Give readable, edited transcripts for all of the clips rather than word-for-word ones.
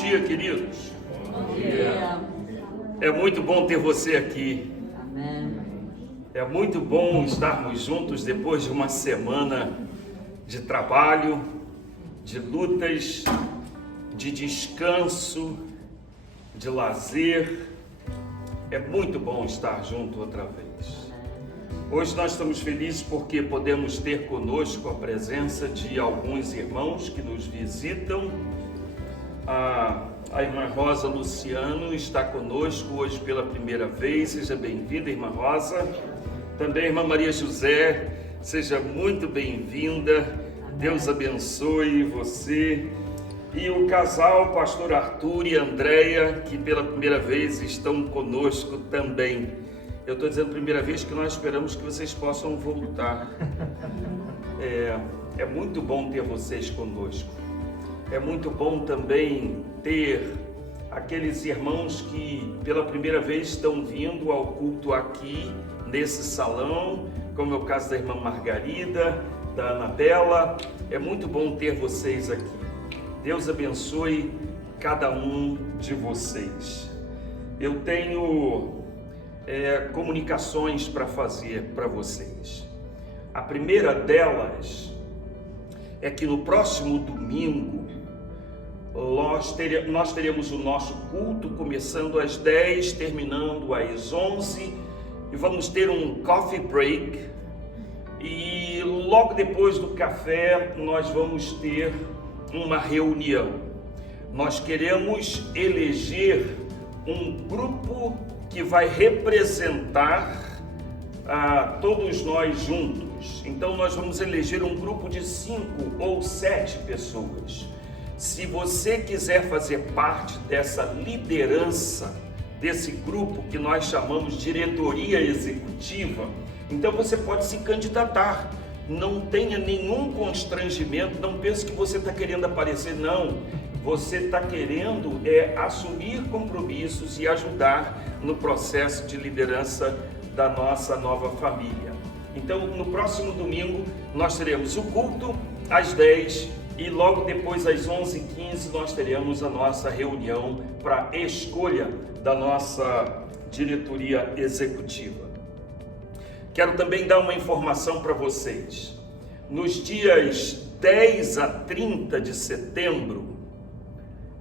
dia, queridos. Bom dia. É muito bom ter você aqui. Amém. É muito bom estarmos juntos depois de uma semana de trabalho, de lutas, de descanso, de lazer. É muito bom estar junto outra vez. Hoje nós estamos felizes porque podemos ter conosco a presença de alguns irmãos que nos visitam. A irmã Rosa Luciano está conosco hoje pela primeira vez. Seja bem-vinda, irmã Rosa. Também a irmã Maria José, seja muito bem-vinda. Deus abençoe você. E o casal, pastor Arthur e Andréia, que pela primeira vez estão conosco também. Eu estou dizendo primeira vez que nós esperamos que vocês possam voltar. É muito bom ter vocês conosco. É muito bom também ter aqueles irmãos que pela primeira vez estão vindo ao culto aqui, nesse salão, como é o caso da irmã Margarida, da Anabela. É muito bom ter vocês aqui. Deus abençoe cada um de vocês. Eu tenho comunicações para fazer para vocês. A primeira delas é que no próximo domingo nós teremos o nosso culto começando às 10, terminando às 11, e vamos ter um coffee break, e logo depois do café nós vamos ter uma reunião. Nós queremos eleger um grupo que vai representar todos nós juntos. Então nós vamos eleger um grupo de 5 ou 7 pessoas. Se você quiser fazer parte dessa liderança, desse grupo que nós chamamos de diretoria executiva, então você pode se candidatar. Não tenha nenhum constrangimento, não pense que você está querendo aparecer, não. Você está querendo assumir compromissos e ajudar no processo de liderança da nossa nova família. Então, no próximo domingo, nós teremos o culto às 10 e logo depois, às 11h15, nós teremos a nossa reunião para escolha da nossa diretoria executiva. Quero também dar uma informação para vocês. Nos dias 10 a 30 de setembro,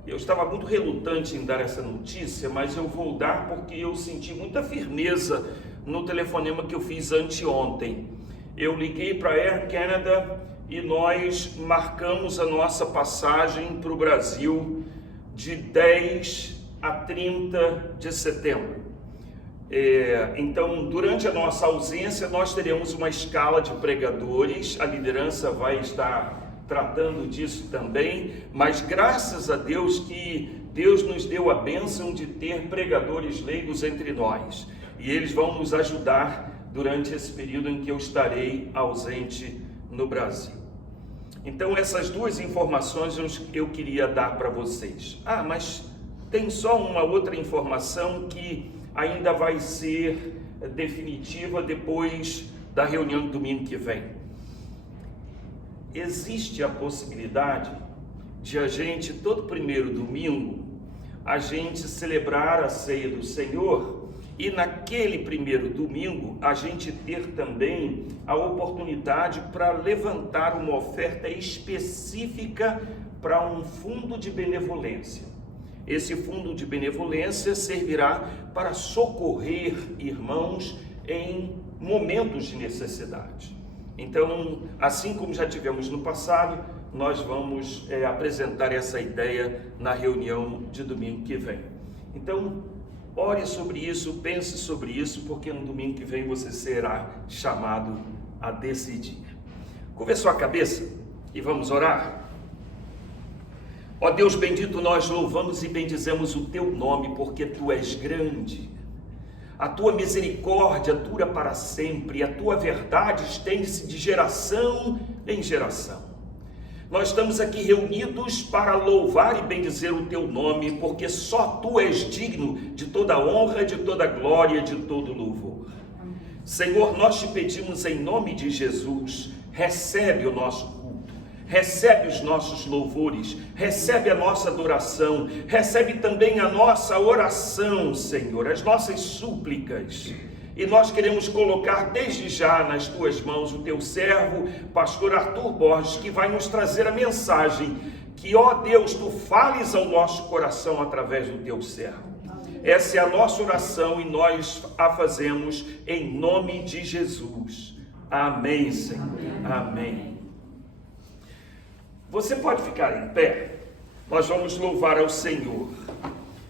eu estava muito relutante em dar essa notícia, mas eu vou dar porque eu senti muita firmeza no telefonema que eu fiz anteontem. Eu liguei para a Air Canada e nós marcamos a nossa passagem para o Brasil de 10 a 30 de setembro. Então, durante a nossa ausência, nós teremos uma escala de pregadores, a liderança vai estar tratando disso também, mas graças a Deus que Deus nos deu a bênção de ter pregadores leigos entre nós, e eles vão nos ajudar durante esse período em que eu estarei ausente no Brasil. Então, essas duas informações eu queria dar para vocês. Mas tem só uma outra informação que ainda vai ser definitiva depois da reunião do domingo que vem. Existe a possibilidade de a gente, todo primeiro domingo, a gente celebrar a ceia do Senhor e naquele primeiro domingo a gente ter também a oportunidade para levantar uma oferta específica para um fundo de benevolência. Esse fundo de benevolência servirá para socorrer irmãos em momentos de necessidade. Então, assim como já tivemos no passado, nós vamos apresentar essa ideia na reunião de domingo que vem. Então, ore sobre isso, pense sobre isso, porque no domingo que vem você será chamado a decidir. Curva a sua cabeça e vamos orar. Ó Deus bendito, nós louvamos e bendizemos o teu nome, porque tu és grande. A tua misericórdia dura para sempre, a tua verdade estende-se de geração em geração. Nós estamos aqui reunidos para louvar e bendizer o teu nome, porque só tu és digno de toda honra, de toda glória, de todo louvor. Senhor, nós te pedimos em nome de Jesus, recebe o nosso culto, recebe os nossos louvores, recebe a nossa adoração, recebe também a nossa oração, Senhor, as nossas súplicas. E nós queremos colocar desde já nas tuas mãos o teu servo, pastor Arthur Borges, que vai nos trazer a mensagem que, ó Deus, tu fales ao nosso coração através do teu servo. Essa é a nossa oração e nós a fazemos em nome de Jesus. Amém, Senhor. Amém. Você pode ficar em pé? Nós vamos louvar ao Senhor.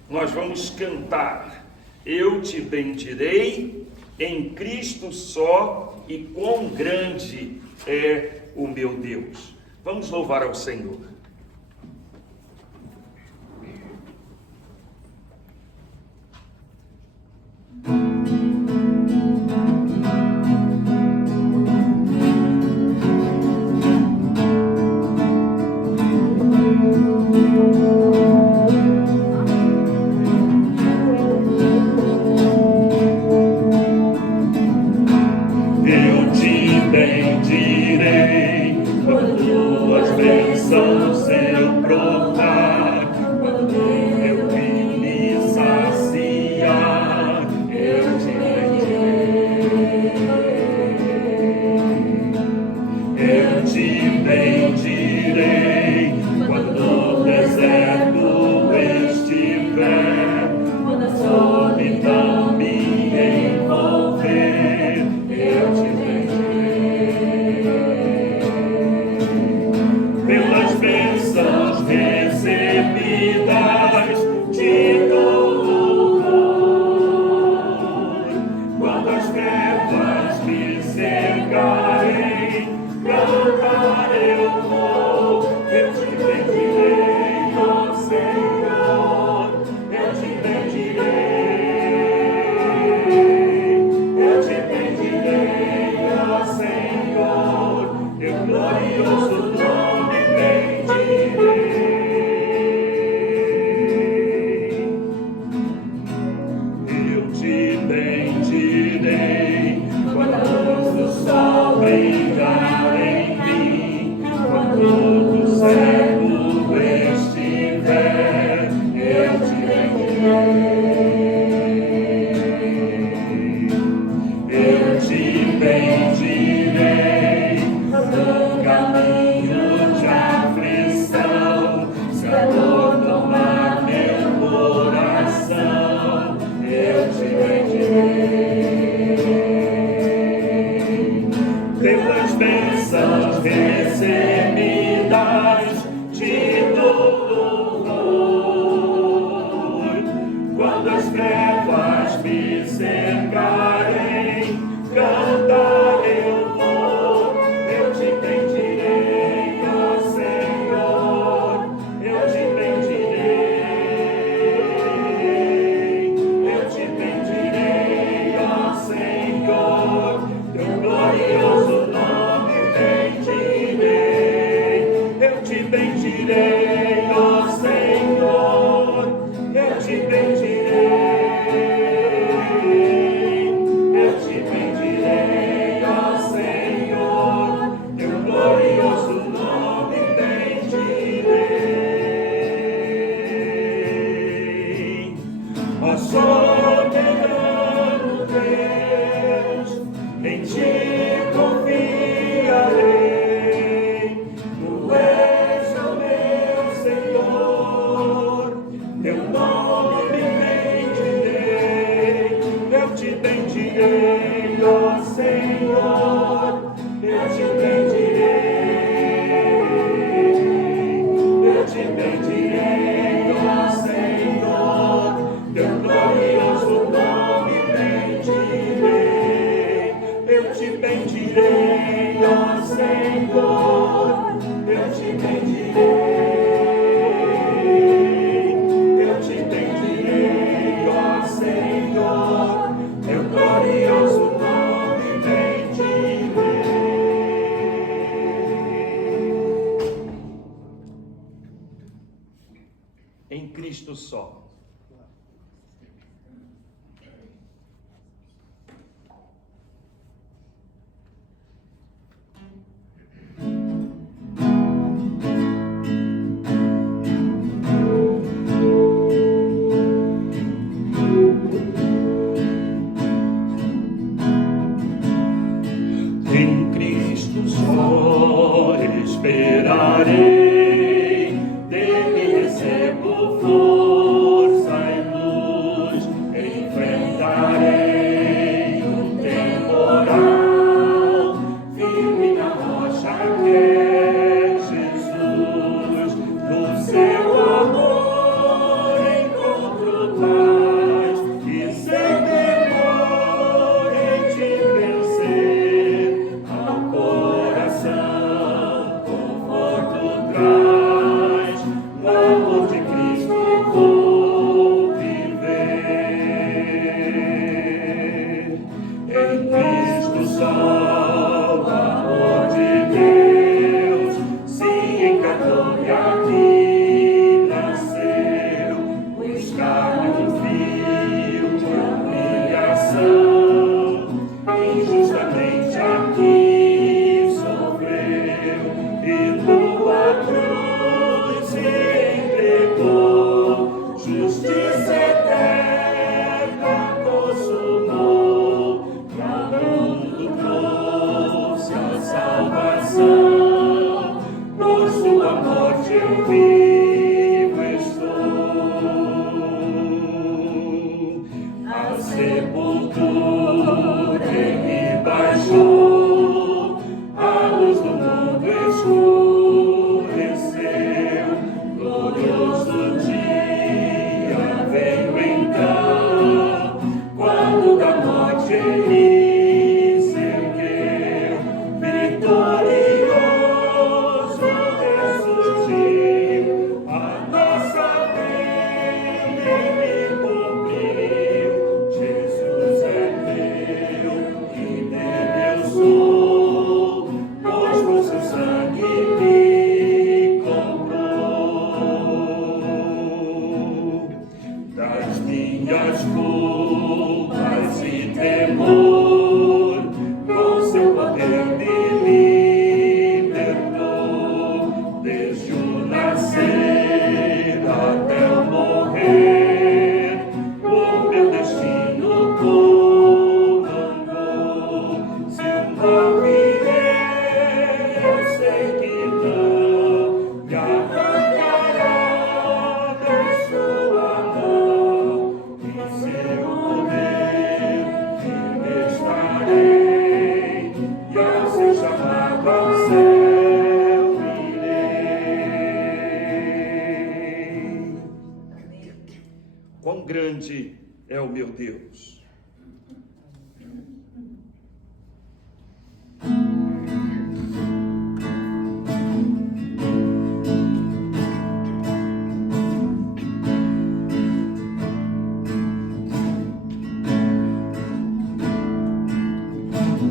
Nós vamos cantar. Eu te bendirei em Cristo só, e quão grande é o meu Deus. Vamos louvar ao Senhor. Eu te bendirei com tuas bênçãos. grande é o meu Deus.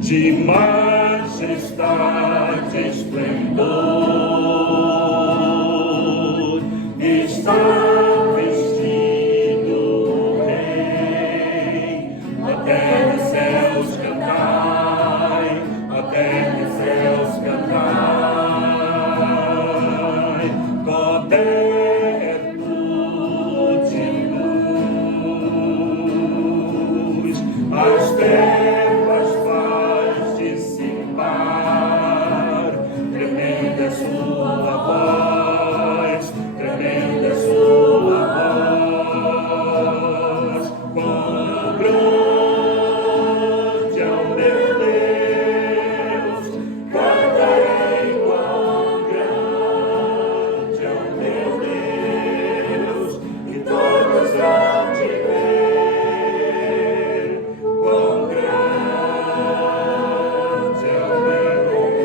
De majestade e esplendor está vestido o Rei. A terra e céus cantai, a terra e céus cantai, coberto de luz, as trevas faz dissipar, tremenda é sua voz, tremenda é sua voz. Quão grande é o meu Deus, cantarei, quão grande é o meu Deus, e todos vão te ver. Quão grande é o meu Deus,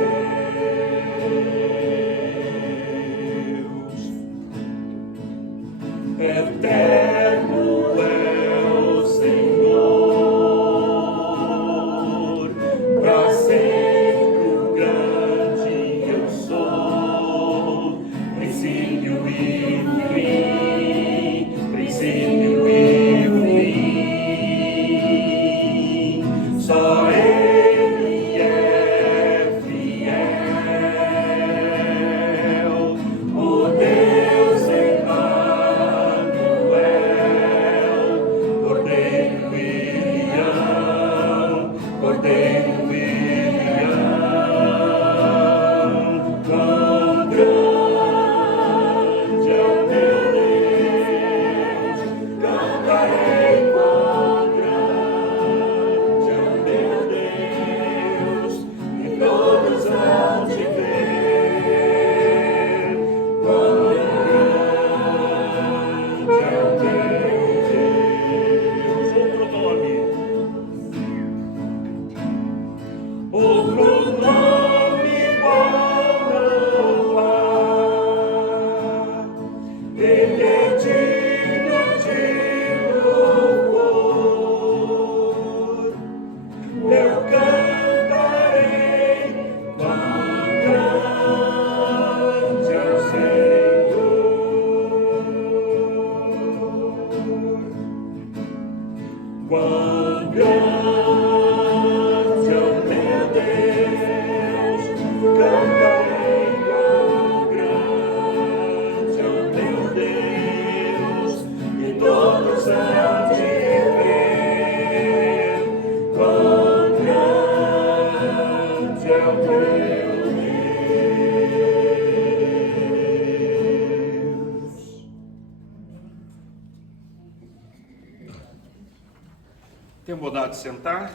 eterno é o Senhor, pra sempre o grande eu sou, princípio e fim, princípio e fim, só Ele é fiel, o Deus Emmanuel, Cordeiro e Leão, Cordeiro e Leão. Quão grande é o meu Deus, cantarei, quão grande é o meu Deus, e todos vão te ver. Quão grande é o meu Deus. Outro nome igual não há. Ele é digno de louvor. Eu cantarei, quão grande é o Senhor. Quão grande é o meu Deus, cantarei, quão grande é o meu Deus, e todos vão te ver. Quão grande é o meu Deus. Tenham bondade lado sentar.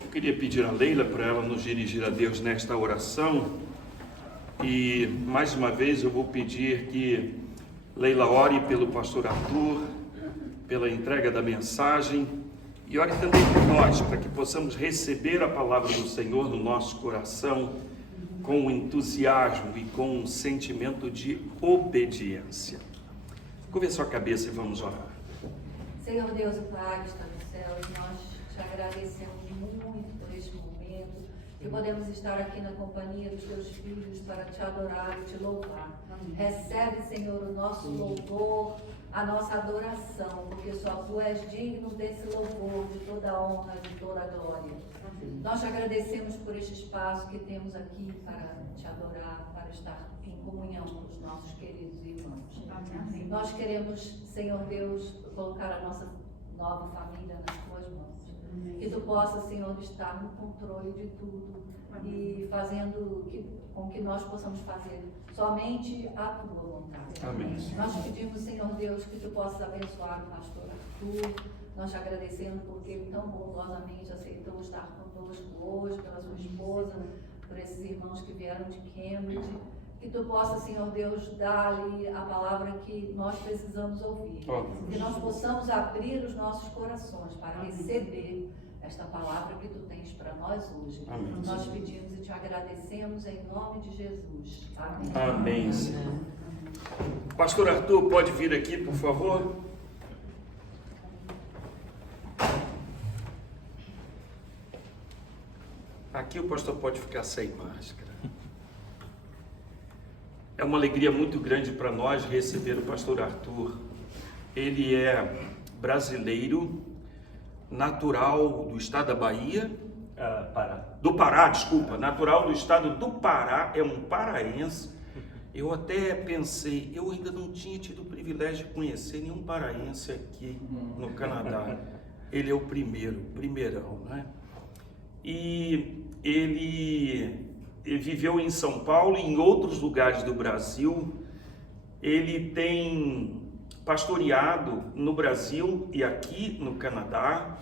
Eu queria pedir a Leila para ela nos dirigir a Deus nesta oração. E mais uma vez eu vou pedir que Leila ore pelo pastor Arthur, pela entrega da mensagem, e ore também por nós, para que possamos receber a palavra do Senhor no nosso coração com entusiasmo e com um sentimento de obediência. Curva sua cabeça e vamos orar. Senhor Deus, o Pai que está no céu, e nós te agradecemos muito por este momento, que podemos estar aqui na companhia dos teus filhos para te adorar e te louvar. Recebe, Senhor, o nosso louvor, a nossa adoração, porque só tu és digno desse louvor, de toda a honra, de toda a glória. Nós te agradecemos por este espaço que temos aqui para te adorar, para estar em comunhão com os nossos queridos irmãos. Nós queremos, Senhor Deus, colocar a nossa nova família nas tuas mãos. Que tu possa, Senhor, estar no controle de tudo e fazendo com que nós possamos fazer somente a tua vontade. Amém. Nós pedimos, Senhor Deus, que tu possas abençoar o pastor Arthur. Nós te agradecendo porque ele tão bondosamente aceitou estar conosco hoje, pela sua esposa, por esses irmãos que vieram de Cambridge. Que tu possa, Senhor Deus, dar ali a palavra que nós precisamos ouvir. Que nós possamos abrir os nossos corações para receber esta palavra que tu tens para nós hoje. Amém. Nós pedimos e te agradecemos em nome de Jesus. Amém. Amém, Senhor. Pastor Arthur, pode vir aqui, por favor? Aqui o pastor pode ficar sem máscara. É uma alegria muito grande para nós receber o pastor Arthur. Ele é brasileiro, natural do estado da Bahia, do Pará, desculpa, natural do estado do Pará, é um paraense. Eu até pensei, eu ainda não tinha tido o privilégio de conhecer nenhum paraense aqui no Canadá. Ele é o primeirão, né? E ele viveu em São Paulo e em outros lugares do Brasil. Ele tem pastoreado no Brasil e aqui no Canadá,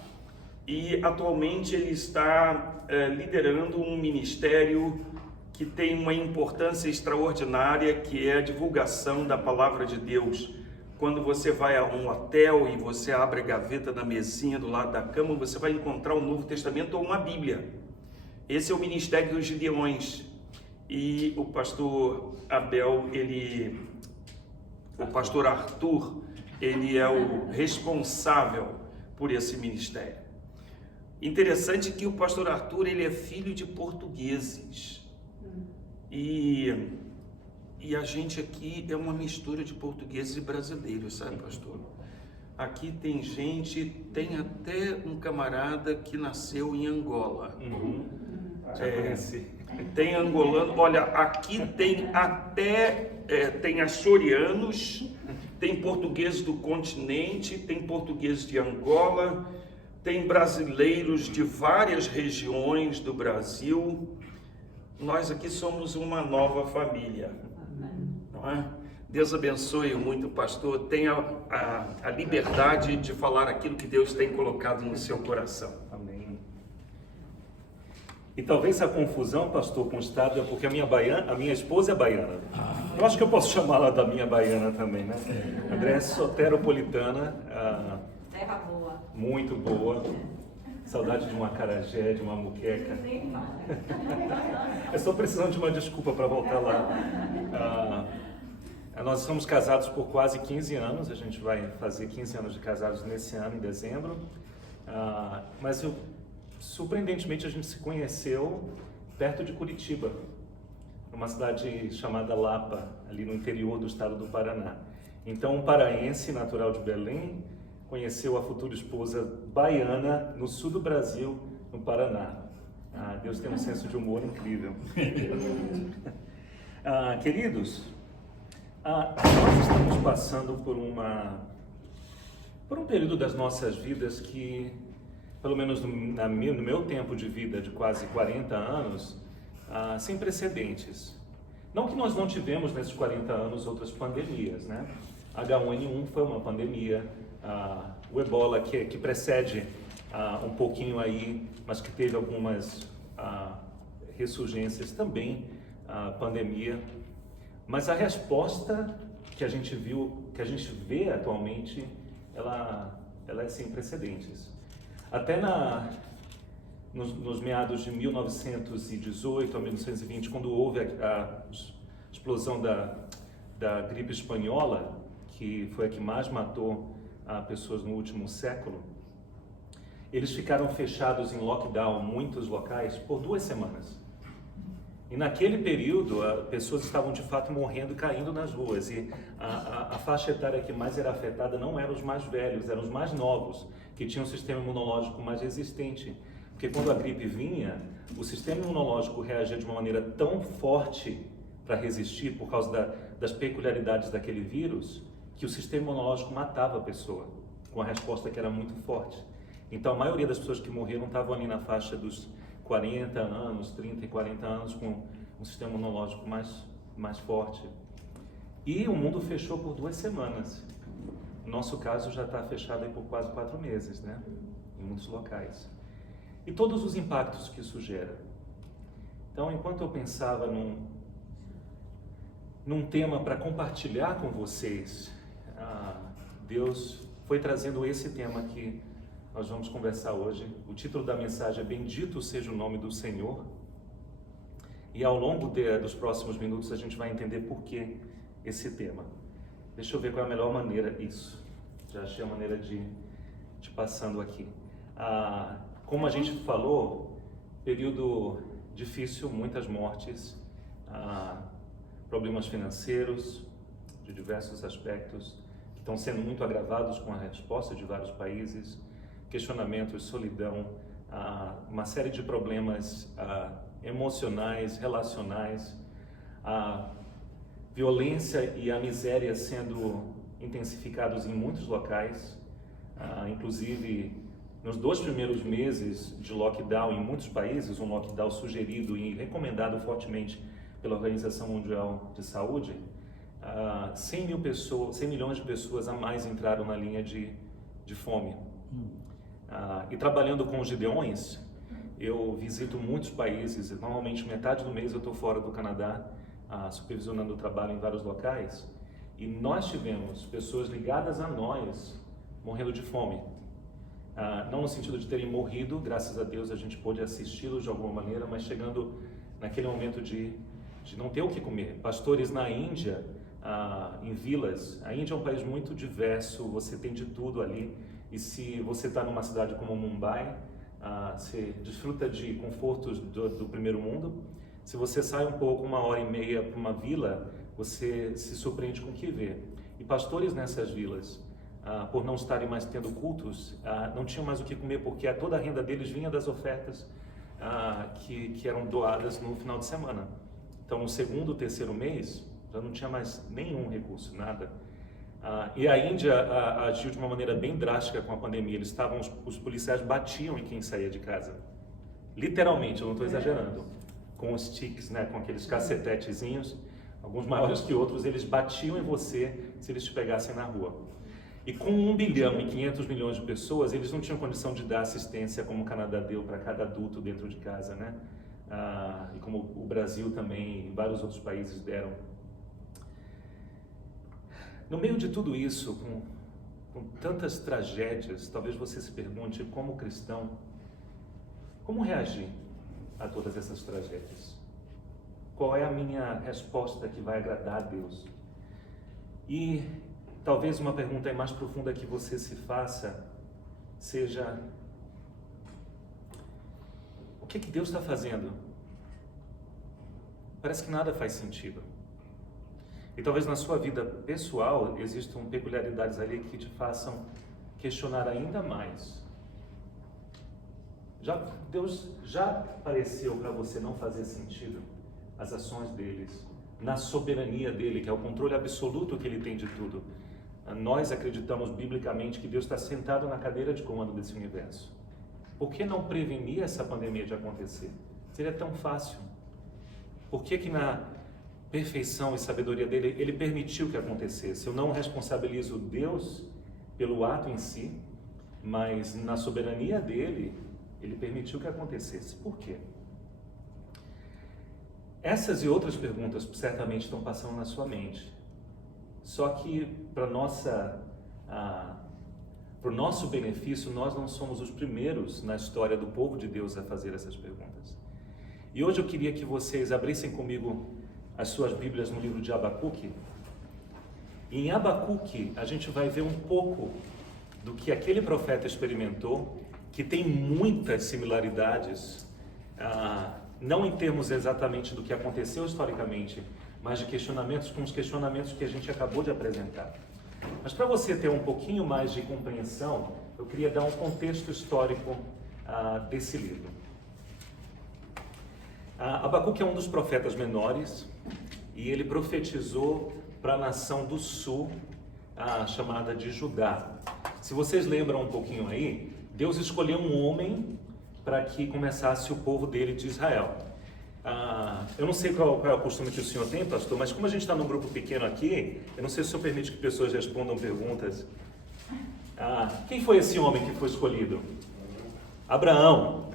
e atualmente ele está liderando um ministério que tem uma importância extraordinária, que é a divulgação da palavra de Deus. Quando você vai a um hotel e você abre a gaveta da mesinha do lado da cama, você vai encontrar o Novo Testamento ou uma Bíblia. Esse é o ministério dos Gideões. E o pastor o pastor Arthur, ele é o responsável por esse ministério. Interessante que o pastor Arthur, ele é filho de portugueses. E a gente aqui é uma mistura de portugueses e brasileiros, sabe, pastor? Aqui tem gente, tem até um camarada que nasceu em Angola. Tem angolano, olha, aqui tem até, tem açorianos, tem portugueses do continente, tem portugueses de Angola, tem brasileiros de várias regiões do Brasil. Nós aqui somos uma nova família, não é? Deus abençoe muito o pastor, tenha a liberdade de falar aquilo que Deus tem colocado no seu coração. Amém. E talvez a confusão, pastor, com o estado é porque a minha esposa é baiana. Eu acho que eu posso chamá-la da minha baiana também, né? André é soteropolitana, Terra boa. muito boa. Saudade de uma acarajé, de uma muqueca. Eu estou precisando de uma desculpa para voltar lá. Nós estamos casados por quase 15 anos, a gente vai fazer 15 anos de casados nesse ano, em dezembro. Mas surpreendentemente a gente se conheceu perto de Curitiba, numa cidade chamada Lapa, ali no interior do estado do Paraná. Então um paraense natural de Belém conheceu a futura esposa baiana no sul do Brasil, no Paraná. Deus tem um senso de humor incrível. Queridos, nós estamos passando por um período das nossas vidas que, pelo menos no meu tempo de vida de quase 40 anos, sem precedentes. Não que nós não tivemos nesses 40 anos outras pandemias, né? H1N1 foi uma pandemia, o ebola, que precede um pouquinho aí, mas que teve algumas ressurgências também, a pandemia. Mas a resposta que a gente vê atualmente, ela é sem precedentes. Até nos meados de 1918 a 1920, quando houve a explosão da gripe espanhola, que foi a que mais matou pessoas no último século, eles ficaram fechados em lockdown, muitos locais, por 2 semanas. E naquele período, pessoas estavam de fato morrendo e caindo nas ruas. E a faixa etária que mais era afetada não eram os mais velhos, eram os mais novos, que tinham um sistema imunológico mais resistente. Porque quando a gripe vinha, o sistema imunológico reagia de uma maneira tão forte para resistir, por causa das peculiaridades daquele vírus, que o sistema imunológico matava a pessoa, com a resposta que era muito forte. Então a maioria das pessoas que morreram estavam ali na faixa dos 40 anos, 30 e 40 anos, com um sistema imunológico mais forte. E o mundo fechou por 2 semanas. No nosso caso já está fechado aí por quase 4 meses, né? Em muitos locais. E todos os impactos que isso gera. Então, enquanto eu pensava num tema para compartilhar com vocês, Deus foi trazendo esse tema que nós vamos conversar hoje. O título da mensagem é Bendito seja o nome do Senhor. E ao longo dos próximos minutos a gente vai entender por que esse tema. Deixa eu ver qual é a melhor maneira isso. Já achei a maneira de passando aqui. Como a gente falou, período difícil, muitas mortes, problemas financeiros de diversos aspectos que estão sendo muito agravados com a resposta de vários países, questionamentos, solidão, uma série de problemas emocionais, relacionais, a violência e a miséria sendo intensificados em muitos locais, inclusive nos 2 primeiros meses de lockdown em muitos países, um lockdown sugerido e recomendado fortemente pela Organização Mundial de Saúde, 100 milhões de pessoas a mais entraram na linha de fome. E trabalhando com os Gideões, eu visito muitos países, normalmente metade do mês eu estou fora do Canadá, supervisionando o trabalho em vários locais, e nós tivemos pessoas ligadas a nós morrendo de fome. Não no sentido de terem morrido, graças a Deus a gente pôde assisti-los de alguma maneira, mas chegando naquele momento de não ter o que comer. Pastores na Índia, em vilas, a Índia é um país muito diverso, você tem de tudo ali, e se você está numa cidade como Mumbai, você desfruta de confortos do primeiro mundo. Se você sai um pouco, 1h30 para uma vila, você se surpreende com o que vê. E pastores nessas vilas, por não estarem mais tendo cultos, não tinham mais o que comer, porque toda a renda deles vinha das ofertas que eram doadas no final de semana. Então, no 2º, 3º mês, já não tinha mais nenhum recurso, nada. E a Índia agiu de uma maneira bem drástica com a pandemia. Os policiais batiam em quem saía de casa. Literalmente, eu não estou exagerando. Com os sticks, né, com aqueles cacetetezinhos, alguns maiores que outros, eles batiam em você se eles te pegassem na rua. E com 1 bilhão e 500 milhões de pessoas, eles não tinham condição de dar assistência como o Canadá deu para cada adulto dentro de casa, né? E como o Brasil também e vários outros países deram. No meio de tudo isso, com tantas tragédias, talvez você se pergunte, como cristão, como reagir a todas essas tragédias? Qual é a minha resposta que vai agradar a Deus? E talvez uma pergunta mais profunda que você se faça seja: o que Deus está fazendo? Parece que nada faz sentido. E talvez na sua vida pessoal existam peculiaridades ali que te façam questionar ainda mais. Deus já pareceu para você não fazer sentido as ações deles, na soberania dele, que é o controle absoluto que ele tem de tudo. Nós acreditamos biblicamente que Deus está sentado na cadeira de comando desse universo. Por que não prevenir essa pandemia de acontecer? Seria tão fácil. Por que na perfeição e sabedoria dele, ele permitiu que acontecesse? Eu não responsabilizo Deus pelo ato em si, mas na soberania dele, ele permitiu que acontecesse. Por quê? Essas e outras perguntas certamente estão passando na sua mente. Só que para o nosso benefício, nós não somos os primeiros na história do povo de Deus a fazer essas perguntas. E hoje eu queria que vocês abrissem comigo as suas Bíblias no livro de Abacuque. E em Abacuque a gente vai ver um pouco do que aquele profeta experimentou, que tem muitas similaridades, não em termos exatamente do que aconteceu historicamente, mas de questionamentos com os questionamentos que a gente acabou de apresentar. Mas para você ter um pouquinho mais de compreensão, eu queria dar um contexto histórico desse livro. Abacuque é um dos profetas menores e ele profetizou para a nação do sul, chamada de Judá. Se vocês lembram um pouquinho aí, Deus escolheu um homem para que começasse o povo dele de Israel. Eu não sei qual é o costume que o senhor tem, pastor, mas como a gente está num grupo pequeno aqui, eu não sei se o senhor permite que pessoas respondam perguntas. Quem foi esse homem que foi escolhido? Abraão,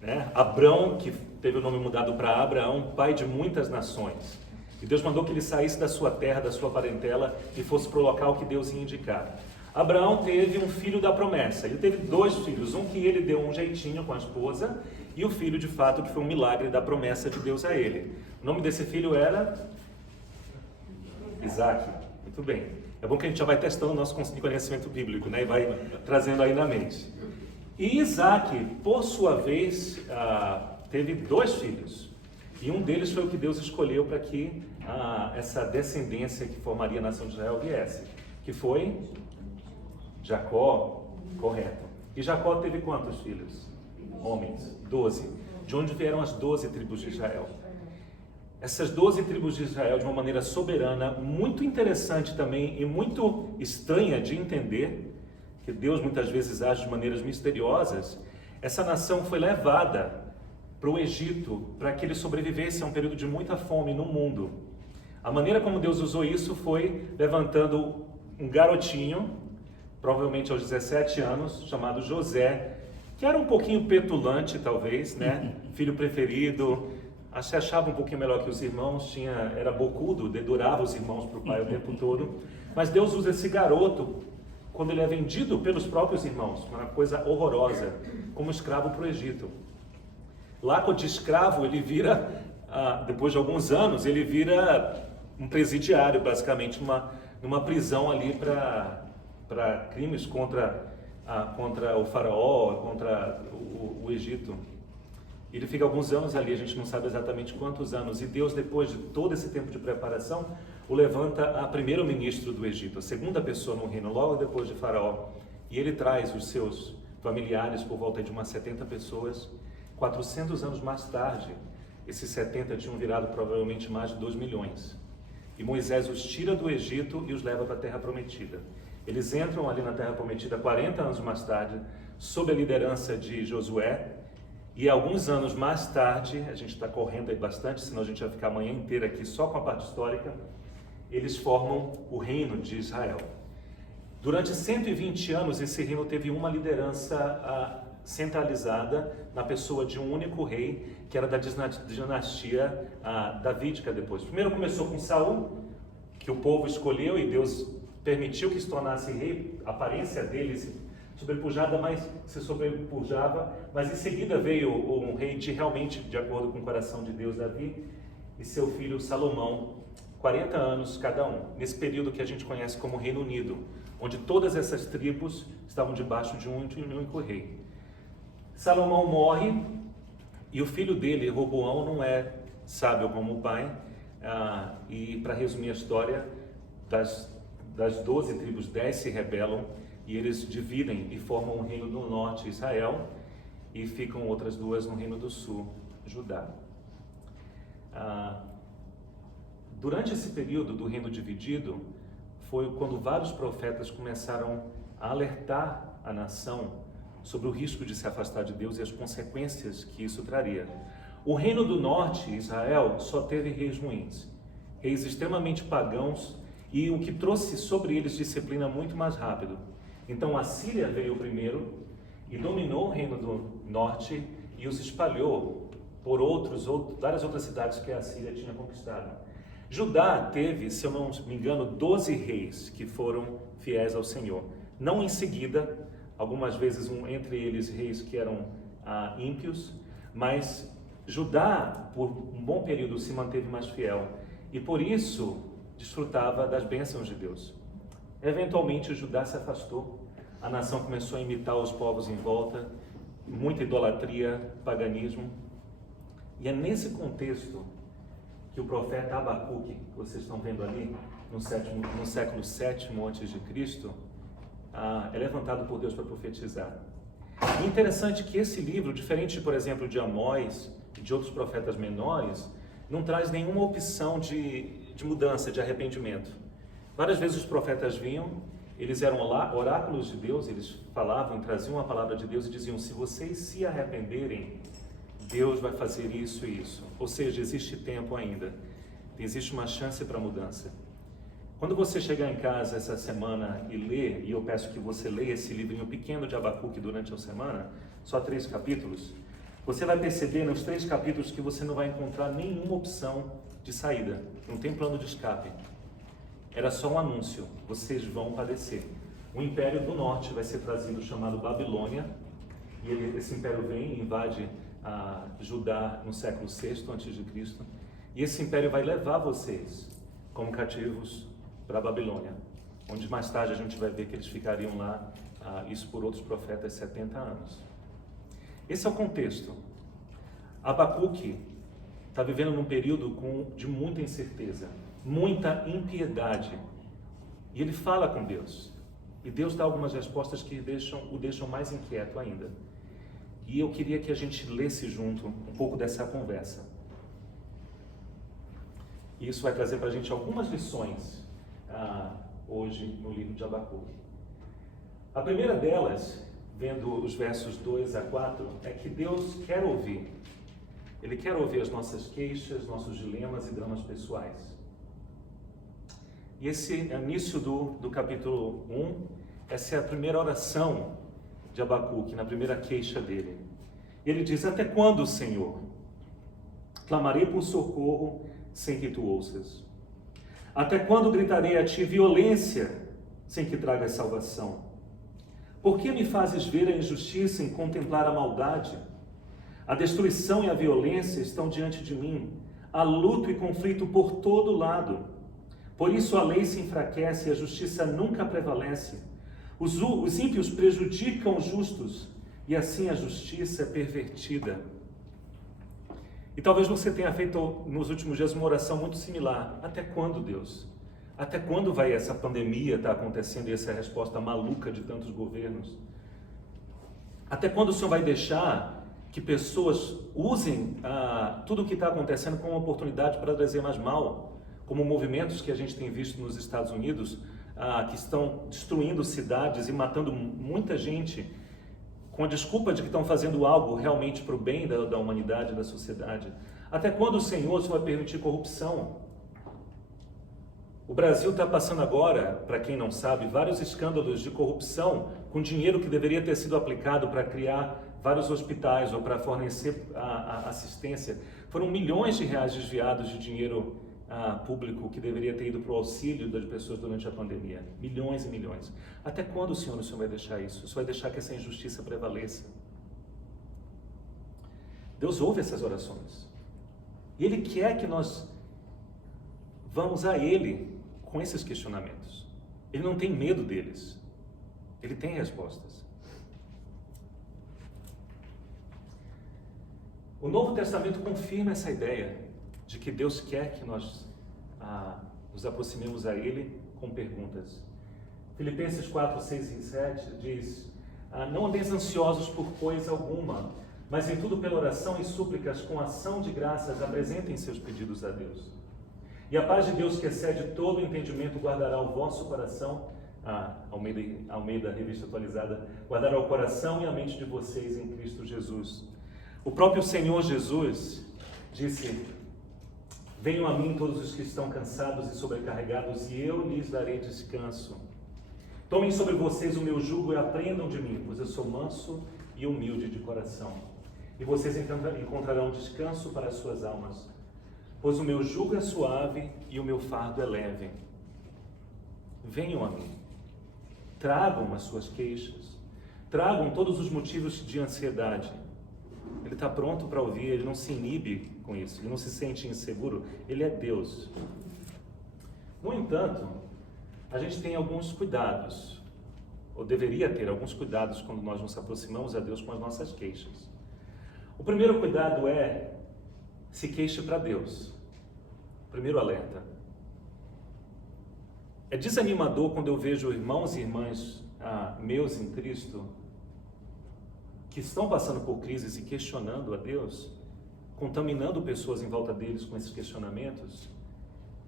né? Abrão, que teve o nome mudado para Abraão, pai de muitas nações. E Deus mandou que ele saísse da sua terra, da sua parentela e fosse para o local que Deus ia indicar. Abraão teve um filho da promessa. Ele teve 2 filhos, um que ele deu um jeitinho com a esposa e o filho de fato que foi um milagre da promessa de Deus a ele. O nome desse filho era Isaac. Muito bem. É bom que a gente já vai testando o nosso conhecimento bíblico, né? E vai trazendo aí na mente. E Isaac, por sua vez, teve 2 filhos. E um deles foi o que Deus escolheu para que essa descendência que formaria a nação de Israel viesse, que foi Jacó, correto. E Jacó teve quantos filhos? Homens, 12. De onde vieram as 12 tribos de Israel? Essas 12 tribos de Israel, de uma maneira soberana, muito interessante também e muito estranha de entender, que Deus muitas vezes age de maneiras misteriosas, essa nação foi levada para o Egito para que eles sobrevivessem a um período de muita fome no mundo. A maneira como Deus usou isso foi levantando um garotinho, provavelmente aos 17 anos, chamado José, que era um pouquinho petulante talvez, né? Filho preferido, se achava um pouquinho melhor que os irmãos, era bocudo, dedurava os irmãos para o pai o tempo todo. Mas Deus usa esse garoto, quando ele é vendido pelos próprios irmãos, uma coisa horrorosa, como escravo para o Egito. Lá, de escravo, ele vira, depois de alguns anos, ele vira um presidiário, basicamente, numa prisão ali para crimes contra o faraó, contra o Egito. Ele fica alguns anos ali, a gente não sabe exatamente quantos anos, e Deus, depois de todo esse tempo de preparação, o levanta a primeiro-ministro do Egito, a segunda pessoa no reino, logo depois de faraó, e ele traz os seus familiares, por volta de umas 70 pessoas. 400 anos mais tarde, esses 70 tinham virado provavelmente mais de 2 milhões. E Moisés os tira do Egito e os leva para a Terra Prometida. Eles entram ali na Terra Prometida 40 anos mais tarde, sob a liderança de Josué. E alguns anos mais tarde, a gente está correndo aí bastante, senão a gente vai ficar a manhã inteira aqui só com a parte histórica, eles formam o reino de Israel. Durante 120 anos, esse reino teve uma liderança centralizada na pessoa de um único rei, que era da dinastia davídica depois. Primeiro começou com Saul, que o povo escolheu e Deus permitiu que se tornasse rei, a aparência dele se sobrepujava, mas em seguida veio um rei realmente de acordo com o coração de Deus, Davi, e seu filho Salomão, 40 anos cada um, nesse período que a gente conhece como Reino Unido, onde todas essas tribos estavam debaixo de um único rei. Salomão morre e o filho dele, Roboão, não é sábio como o pai, e para resumir a história, das 12 tribos, 10 se rebelam e eles dividem e formam um reino do norte, Israel, e ficam outras 2 no reino do sul, Judá. Durante esse período do reino dividido, foi quando vários profetas começaram a alertar a nação sobre o risco de se afastar de Deus e as consequências que isso traria. O reino do norte, Israel, só teve reis ruins, reis extremamente pagãos, e o que trouxe sobre eles disciplina muito mais rápido. Então a Síria veio primeiro e dominou o reino do norte e os espalhou por várias outras cidades que a Síria tinha conquistado. Judá teve, se eu não me engano, 12 reis que foram fiéis ao Senhor. Não em seguida, algumas vezes entre eles reis que eram ímpios, mas Judá, por um bom período, se manteve mais fiel e por isso desfrutava das bênçãos de Deus. Eventualmente Judá se afastou, a nação começou a imitar os povos em volta, muita idolatria, paganismo, e é nesse contexto que o profeta Abacuque, que vocês estão vendo ali, no século VII a.C., é levantado por Deus para profetizar. E interessante que esse livro, diferente, por exemplo, de Amós e de outros profetas menores, não traz nenhuma opção de mudança, de arrependimento. Várias vezes os profetas vinham, eles eram oráculos de Deus, eles falavam, traziam a palavra de Deus e diziam: se vocês se arrependerem, Deus vai fazer isso e isso. Ou seja, existe tempo ainda, existe uma chance para mudança. Quando você chegar em casa essa semana e ler, e eu peço que você leia esse livrinho pequeno de Abacuque durante a semana, só 3 capítulos, você vai perceber nos 3 capítulos que você não vai encontrar nenhuma opção de saída, não tem plano de escape. Era só um anúncio: vocês vão padecer. O império do norte vai ser trazido, chamado Babilônia, e esse império vem e invade Judá no século VI a.C., e esse império vai levar vocês como cativos para a Babilônia, onde mais tarde a gente vai ver que eles ficariam lá, isso por outros profetas, 70 anos. Esse é o contexto. Abacuque está vivendo num período de muita incerteza, muita impiedade, e ele fala com Deus, e Deus dá algumas respostas que o deixam mais inquieto ainda. E eu queria que a gente lesse junto um pouco dessa conversa. E isso vai trazer para a gente algumas lições hoje no livro de Abacuque. A primeira delas, vendo os versos 2 a 4, é que Deus quer ouvir. Ele quer ouvir as nossas queixas, nossos dilemas e dramas pessoais. E esse início do capítulo 1, essa é a primeira oração de Abacuque, na primeira queixa dele. Ele diz: até quando, Senhor? Clamarei por socorro sem que tu ouças. Até quando gritarei a ti violência sem que tragas salvação? Por que me fazes ver a injustiça e contemplar a maldade? A destruição e a violência estão diante de mim. Há luto e conflito por todo lado. Por isso a lei se enfraquece e a justiça nunca prevalece. Os ímpios prejudicam os justos e assim a justiça é pervertida. E talvez você tenha feito nos últimos dias uma oração muito similar. Até quando, Deus? Até quando vai essa pandemia estar acontecendo e essa resposta maluca de tantos governos? Até quando o Senhor vai deixar que pessoas usem tudo o que está acontecendo como uma oportunidade para trazer mais mal? Como movimentos que a gente tem visto nos Estados Unidos, que estão destruindo cidades e matando muita gente com a desculpa de que estão fazendo algo realmente para o bem da humanidade, da sociedade. Até quando o Senhor vai permitir corrupção? O Brasil está passando agora, para quem não sabe, vários escândalos de corrupção com dinheiro que deveria ter sido aplicado para criar vários hospitais ou para fornecer assistência. Foram milhões de reais desviados de dinheiro público que deveria ter ido para o auxílio das pessoas durante a pandemia. Milhões e milhões. Até quando o Senhor vai deixar isso? O Senhor vai deixar que essa injustiça prevaleça? Deus ouve essas orações. E Ele quer que nós vamos a Ele com esses questionamentos. Ele não tem medo deles. Ele tem respostas. O Novo Testamento confirma essa ideia de que Deus quer que nós nos aproximemos a Ele com perguntas. Filipenses 4, 6 e 7 diz: não andeis ansiosos por coisa alguma, mas em tudo pela oração e súplicas com ação de graças apresentem seus pedidos a Deus. E a paz de Deus, que excede todo o entendimento, guardará o vosso coração, Almeida Revista Atualizada, guardará o coração e a mente de vocês em Cristo Jesus. O próprio Senhor Jesus disse: venham a mim todos os que estão cansados e sobrecarregados, e eu lhes darei descanso. Tomem sobre vocês o meu jugo e aprendam de mim, pois eu sou manso e humilde de coração. E vocês encontrarão descanso para as suas almas, pois o meu jugo é suave e o meu fardo é leve. Venham a mim, tragam as suas queixas, tragam todos os motivos de ansiedade. Ele está pronto para ouvir, ele não se inibe com isso, ele não se sente inseguro, ele é Deus. No entanto, a gente tem alguns cuidados, ou deveria ter alguns cuidados quando nós nos aproximamos a Deus com as nossas queixas. O primeiro cuidado é se queixe para Deus. Primeiro alerta. É desanimador quando eu vejo irmãos e irmãs meus em Cristo que estão passando por crises e questionando a Deus, contaminando pessoas em volta deles com esses questionamentos,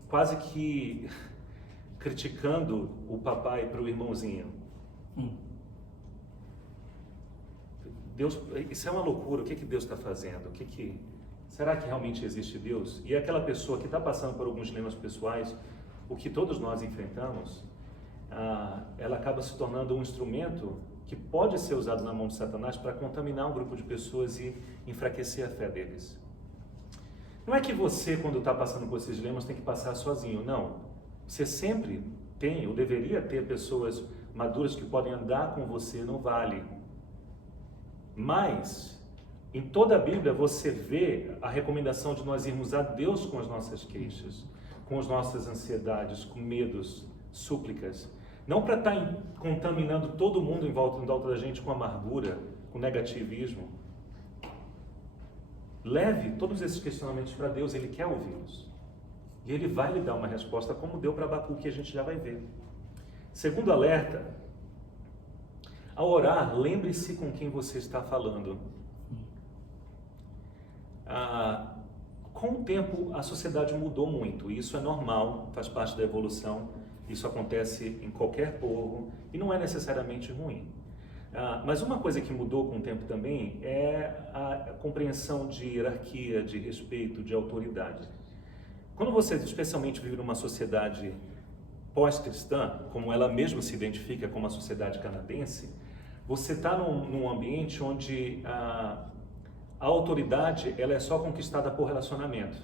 quase que criticando o papai para o irmãozinho. Deus, isso é uma loucura. O que Deus está fazendo? Será que realmente existe Deus? E aquela pessoa que está passando por alguns dilemas pessoais, o que todos nós enfrentamos, ela acaba se tornando um instrumento que pode ser usado na mão de Satanás para contaminar um grupo de pessoas e enfraquecer a fé deles. Não é que você, quando está passando por esses dilemas, tem que passar sozinho, não. Você sempre tem, ou deveria ter, pessoas maduras que podem andar com você, não vale. Mas, em toda a Bíblia, você vê a recomendação de nós irmos a Deus com as nossas queixas, com as nossas ansiedades, com medos, súplicas. Não para estar contaminando todo mundo em volta da gente com amargura, com negativismo. Leve todos esses questionamentos para Deus, Ele quer ouvi-los. E Ele vai lhe dar uma resposta, como deu para Abacuque, que a gente já vai ver. Segundo alerta, ao orar, lembre-se com quem você está falando. Com o tempo, a sociedade mudou muito, e isso é normal, faz parte da evolução, isso acontece em qualquer povo, e não é necessariamente ruim. Mas uma coisa que mudou com o tempo também é a compreensão de hierarquia, de respeito, de autoridade. Quando você especialmente vive numa sociedade pós-cristã, como ela mesma se identifica como a sociedade canadense, você está num ambiente onde a autoridade ela é só conquistada por relacionamento.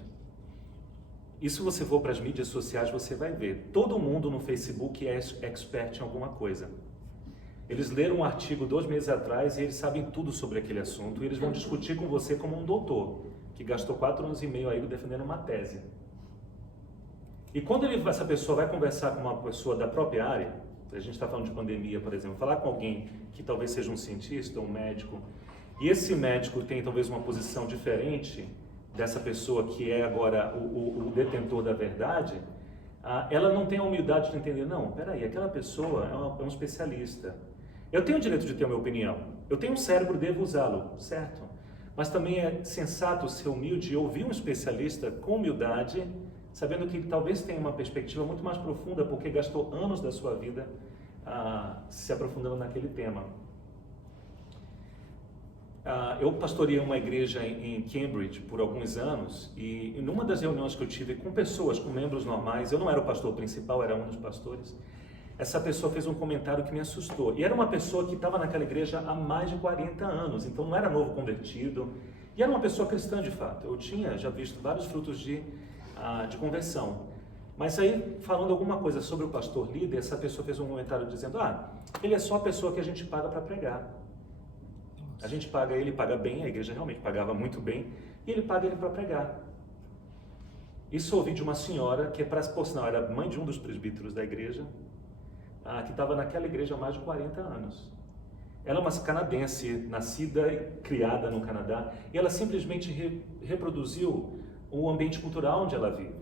E se você for para as mídias sociais, você vai ver. Todo mundo no Facebook é expert em alguma coisa. Eles leram um artigo 2 meses atrás e eles sabem tudo sobre aquele assunto. E eles vão discutir com você como um doutor, que gastou 4 anos e meio aí defendendo uma tese. E quando essa pessoa vai conversar com uma pessoa da própria área, a gente está falando de pandemia, por exemplo, falar com alguém que talvez seja um cientista, um médico, e esse médico tem talvez uma posição diferente dessa pessoa que é agora o detentor da verdade, ela não tem a humildade de entender, não, peraí, aquela pessoa é um especialista. Eu tenho o direito de ter a minha opinião, eu tenho um cérebro, devo usá-lo, certo? Mas também é sensato ser humilde e ouvir um especialista com humildade, sabendo que ele talvez tenha uma perspectiva muito mais profunda, porque gastou anos da sua vida se aprofundando naquele tema. Eu pastoreei uma igreja em Cambridge por alguns anos e numa das reuniões que eu tive com pessoas, com membros normais, eu não era o pastor principal, era um dos pastores, essa pessoa fez um comentário que me assustou. E era uma pessoa que estava naquela igreja há mais de 40 anos, então não era novo convertido, e era uma pessoa cristã de fato. Eu tinha já visto vários frutos de conversão. Mas aí, falando alguma coisa sobre o pastor líder, essa pessoa fez um comentário dizendo, ele é só a pessoa que a gente paga para pregar. A gente paga ele, paga bem, a igreja realmente pagava muito bem, e ele paga ele para pregar. Isso eu ouvi de uma senhora, que por sinal era mãe de um dos presbíteros da igreja, que estava naquela igreja há mais de 40 anos. Ela é uma canadense, nascida e criada no Canadá, e ela simplesmente reproduziu o ambiente cultural onde ela vive,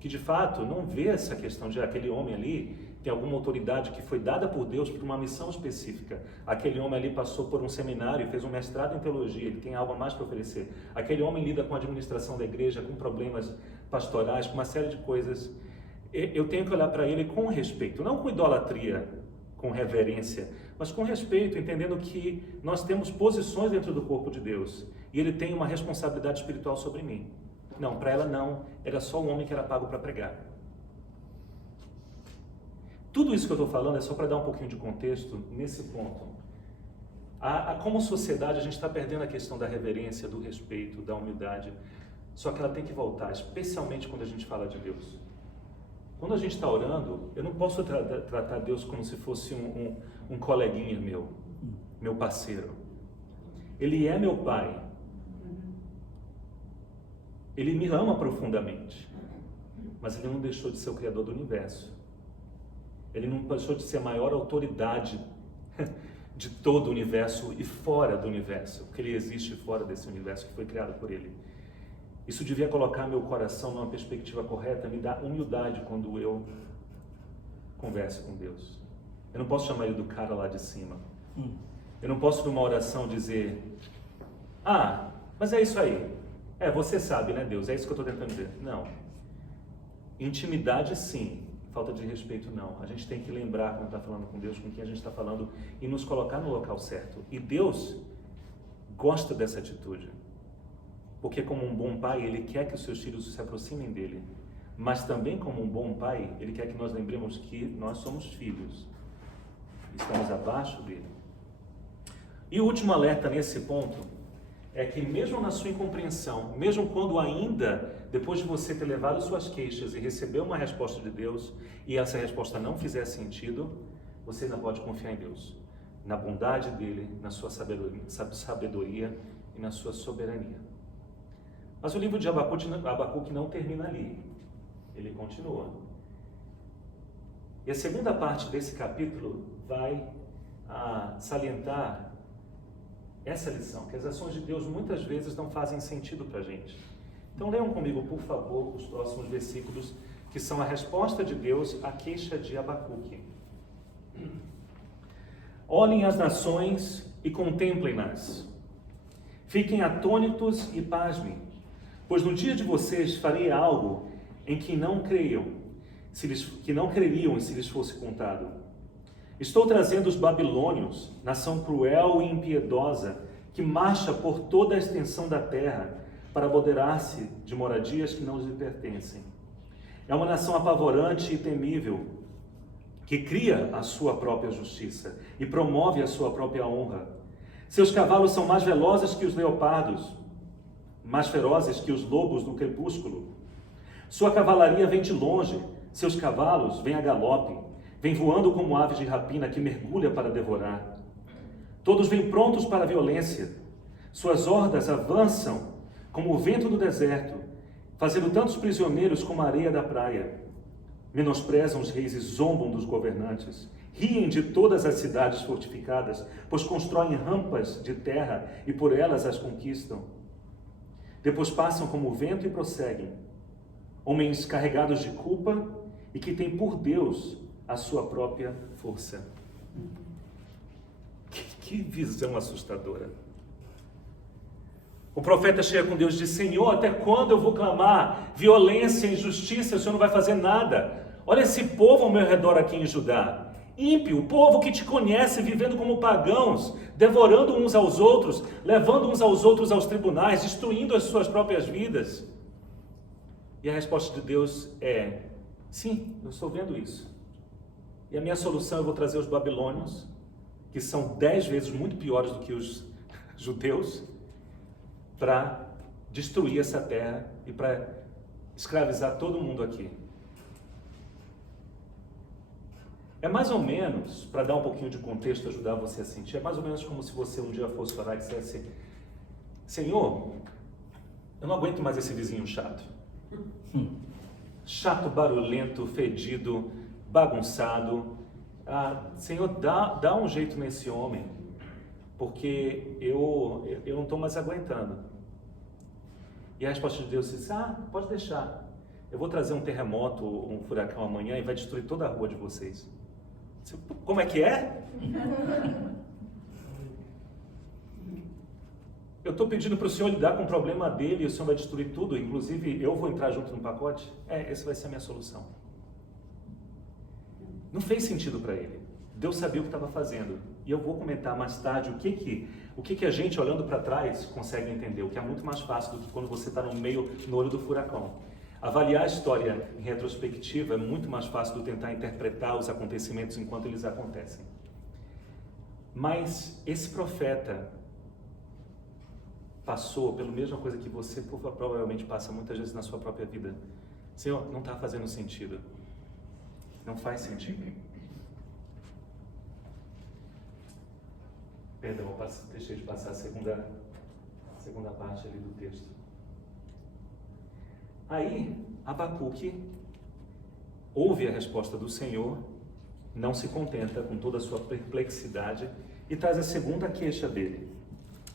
que de fato não vê essa questão de aquele homem ali tem alguma autoridade que foi dada por Deus para uma missão específica. Aquele homem ali passou por um seminário, fez um mestrado em teologia, ele tem algo a mais para oferecer. Aquele homem lida com a administração da igreja, com problemas pastorais, com uma série de coisas. Eu tenho que olhar para ele com respeito, não com idolatria, com reverência, mas com respeito, entendendo que nós temos posições dentro do corpo de Deus e ele tem uma responsabilidade espiritual sobre mim. Não, para ela não, era só um homem que era pago para pregar. Tudo isso que eu estou falando é só para dar um pouquinho de contexto nesse ponto. Como sociedade, a gente está perdendo a questão da reverência, do respeito, da humildade. Só que ela tem que voltar, especialmente quando a gente fala de Deus. Quando a gente está orando, eu não posso tratar Deus como se fosse um coleguinha meu parceiro. Ele é meu pai. Ele me ama profundamente. Mas ele não deixou de ser o Criador do universo. Ele não deixou de ser a maior autoridade de todo o universo e fora do universo, porque ele existe fora desse universo que foi criado por ele. Isso devia colocar meu coração numa perspectiva correta, me dar humildade quando eu converso com Deus. Eu não posso chamar ele do cara lá de cima. Eu não posso numa oração dizer, mas é isso aí. Você sabe, né, Deus? É isso que eu estou tentando dizer. Não. Intimidade, sim. Falta de respeito, não. A gente tem que lembrar quando está falando com Deus, com quem a gente está falando e nos colocar no local certo. E Deus gosta dessa atitude. Porque como um bom pai, Ele quer que os seus filhos se aproximem dEle. Mas também como um bom pai, Ele quer que nós lembremos que nós somos filhos. Estamos abaixo dEle. E o último alerta nesse ponto é que mesmo na sua incompreensão, mesmo quando ainda, depois de você ter levado suas queixas e receber uma resposta de Deus, e essa resposta não fizer sentido, você ainda pode confiar em Deus, na bondade dEle, na sua sabedoria e na sua soberania. Mas o livro de Abacuque não termina ali, ele continua. E a segunda parte desse capítulo vai salientar essa lição, que as ações de Deus muitas vezes não fazem sentido para a gente. Então leiam comigo, por favor, os próximos versículos, que são a resposta de Deus à queixa de Abacuque. Olhem as nações e contemplem-nas. Fiquem atônitos e pasmem, pois no dia de vocês farei algo em que não creriam se lhes fosse contado. Estou trazendo os babilônios, nação cruel e impiedosa, que marcha por toda a extensão da terra para apoderar-se de moradias que não lhe pertencem. É uma nação apavorante e temível, que cria a sua própria justiça e promove a sua própria honra. Seus cavalos são mais velozes que os leopardos, mais ferozes que os lobos do crepúsculo. Sua cavalaria vem de longe, seus cavalos vêm a galope. Vem voando como aves de rapina que mergulha para devorar. Todos vêm prontos para a violência. Suas hordas avançam como o vento do deserto, fazendo tantos prisioneiros como a areia da praia. Menosprezam os reis e zombam dos governantes. Riem de todas as cidades fortificadas, pois constroem rampas de terra e por elas as conquistam. Depois passam como o vento e prosseguem. Homens carregados de culpa e que têm por Deus a sua própria força. Que visão assustadora. O profeta chega com Deus e diz: Senhor, até quando eu vou clamar violência e injustiça? O Senhor não vai fazer nada. Olha esse povo ao meu redor aqui em Judá. Ímpio, o povo que te conhece vivendo como pagãos, devorando uns aos outros, levando uns aos outros aos tribunais, destruindo as suas próprias vidas. E a resposta de Deus é: sim, eu estou vendo isso. E a minha solução, eu vou trazer os babilônios, que são 10 vezes muito piores do que os judeus, para destruir essa terra e para escravizar todo mundo aqui. É mais ou menos, para dar um pouquinho de contexto, ajudar você a sentir, é mais ou menos como se você um dia fosse orar e dissesse: Senhor, eu não aguento mais esse vizinho chato. Chato, barulhento, fedido, bagunçado. Senhor, dá um jeito nesse homem, porque eu não estou mais aguentando. E a resposta de Deus diz: pode deixar, eu vou trazer um terremoto, um furacão amanhã e vai destruir toda a rua de vocês. Como é que é? Eu estou pedindo para o Senhor lidar com o problema dele e o Senhor vai destruir tudo, inclusive eu vou entrar junto no pacote? Essa vai ser a minha solução. Não fez sentido para ele. Deus sabia o que estava fazendo. E eu vou comentar mais tarde o que a gente, olhando para trás, consegue entender. O que é muito mais fácil do que quando você está no olho do furacão. Avaliar a história em retrospectiva é muito mais fácil do que tentar interpretar os acontecimentos enquanto eles acontecem. Mas esse profeta passou pela mesma coisa que você provavelmente passa muitas vezes na sua própria vida. Senhor, não está fazendo sentido. Não faz sentido. Perdão, deixei de passar a segunda parte ali do texto. Aí, Abacuque ouve a resposta do Senhor, não se contenta com toda a sua perplexidade e traz a segunda queixa dele.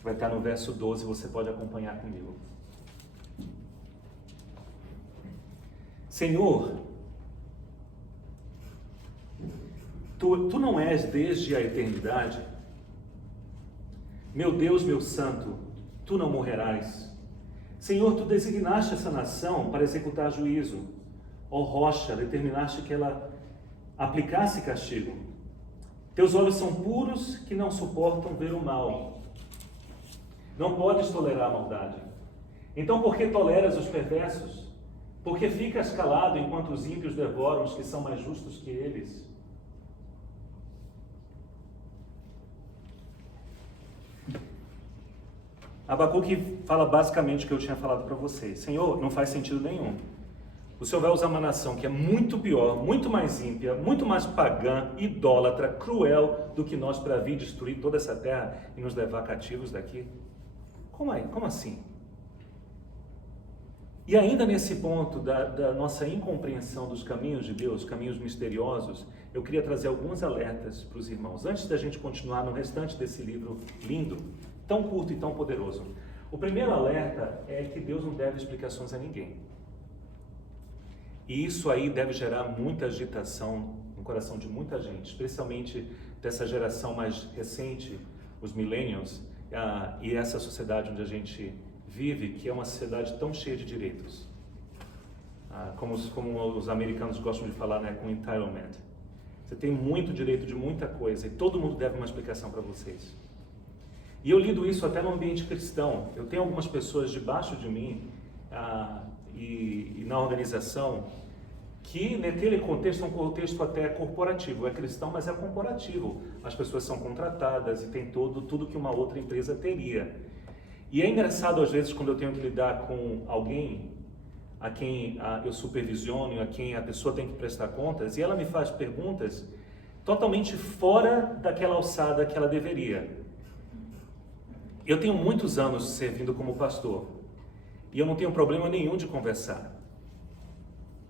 Vai estar no verso 12, você pode acompanhar comigo. Senhor, tu não és desde a eternidade? Meu Deus, meu santo, tu não morrerás. Senhor, tu designaste essa nação para executar juízo. Ó rocha, determinaste que ela aplicasse castigo. Teus olhos são puros que não suportam ver o mal. Não podes tolerar a maldade. Então por que toleras os perversos? Por que ficas calado enquanto os ímpios devoram os que são mais justos que eles? Abacuque fala basicamente o que eu tinha falado para vocês. Senhor, não faz sentido nenhum. O Senhor vai usar uma nação que é muito pior, muito mais ímpia, muito mais pagã, idólatra, cruel do que nós para vir destruir toda essa terra e nos levar cativos daqui? Como é? Como assim? E ainda nesse ponto da nossa incompreensão dos caminhos de Deus, caminhos misteriosos, eu queria trazer alguns alertas para os irmãos, antes da gente continuar no restante desse livro lindo, tão curto e tão poderoso. O primeiro alerta é que Deus não deve explicações a ninguém. E isso aí deve gerar muita agitação no coração de muita gente, especialmente dessa geração mais recente, os millennials, e essa sociedade onde a gente vive, que é uma sociedade tão cheia de direitos. Como os americanos gostam de falar, né, com entitlement. Você tem muito direito de muita coisa e todo mundo deve uma explicação para vocês. E eu lido isso até no ambiente cristão. Eu tenho algumas pessoas debaixo de mim e na organização que naquele contexto é um contexto até corporativo. É cristão, mas é corporativo. As pessoas são contratadas e tem tudo que uma outra empresa teria. E é engraçado às vezes quando eu tenho que lidar com alguém a quem eu supervisiono, a quem a pessoa tem que prestar contas, e ela me faz perguntas totalmente fora daquela alçada que ela deveria. Eu tenho muitos anos servindo como pastor e eu não tenho problema nenhum de conversar.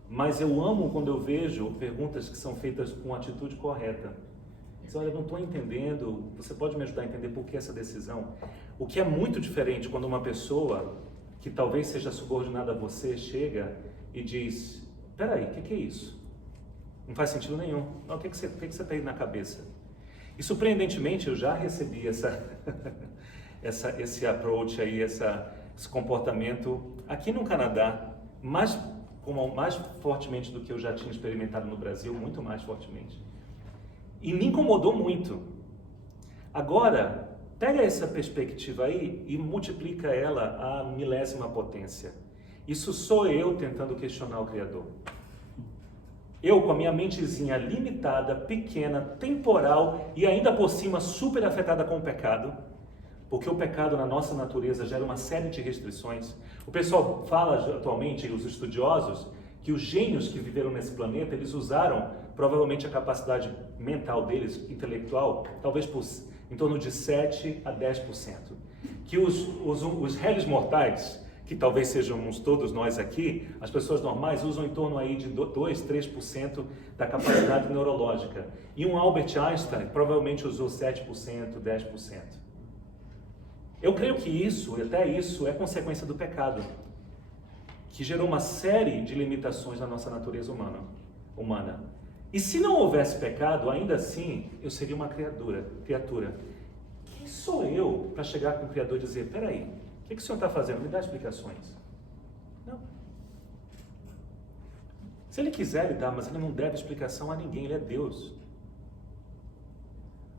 Mas eu amo quando eu vejo perguntas que são feitas com atitude correta. Diz, olha, eu não estou entendendo, você pode me ajudar a entender por que essa decisão? O que é muito diferente quando uma pessoa que talvez seja subordinada a você chega e diz, peraí, o que é isso? Não faz sentido nenhum. Não, o que você tem na cabeça? E surpreendentemente eu já recebi esse approach aí, esse comportamento aqui no Canadá, mais fortemente do que eu já tinha experimentado no Brasil, muito mais fortemente. E me incomodou muito. Agora, pega essa perspectiva aí e multiplica ela à milésima potência. Isso sou eu tentando questionar o Criador. Eu, com a minha mentezinha limitada, pequena, temporal e ainda por cima super afetada com o pecado, porque o pecado na nossa natureza gera uma série de restrições. O pessoal fala atualmente, os estudiosos, que os gênios que viveram nesse planeta, eles usaram provavelmente a capacidade mental deles, intelectual, talvez em torno de 7 a 10%. Que os réis mortais, que talvez sejamos todos nós aqui, as pessoas normais usam em torno aí de 2, 3% da capacidade neurológica. E um Albert Einstein provavelmente usou 7%, 10%. Eu creio que até isso é consequência do pecado, que gerou uma série de limitações na nossa natureza humana. E se não houvesse pecado, ainda assim, eu seria uma criatura. Quem sou eu para chegar com o Criador e dizer, peraí, o que o Senhor está fazendo? Me dá explicações. Não. Se Ele quiser, Ele dá, mas Ele não deve explicação a ninguém, Ele é Deus.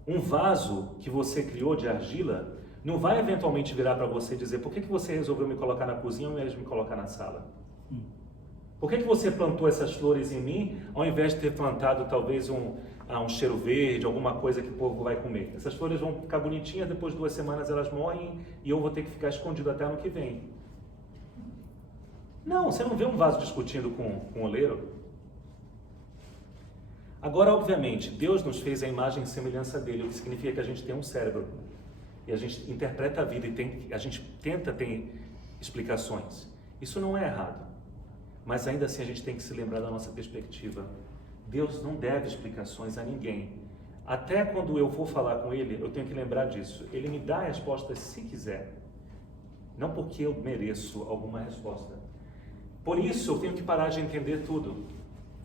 Um vaso que você criou de argila não vai eventualmente virar para você e dizer, por que você resolveu me colocar na cozinha ao invés de me colocar na sala? Por que você plantou essas flores em mim, ao invés de ter plantado talvez um cheiro verde, alguma coisa que o povo vai comer? Essas flores vão ficar bonitinhas, depois de 2 semanas elas morrem e eu vou ter que ficar escondido até ano que vem. Não, você não vê um vaso discutindo com um oleiro. Agora, obviamente, Deus nos fez a imagem e semelhança dele, o que significa que a gente tem um cérebro. E a gente interpreta a vida e a gente tenta ter explicações. Isso não é errado. Mas ainda assim a gente tem que se lembrar da nossa perspectiva. Deus não deve explicações a ninguém. Até quando eu for falar com Ele, eu tenho que lembrar disso. Ele me dá a resposta se quiser. Não porque eu mereço alguma resposta. Por isso eu tenho que parar de entender tudo.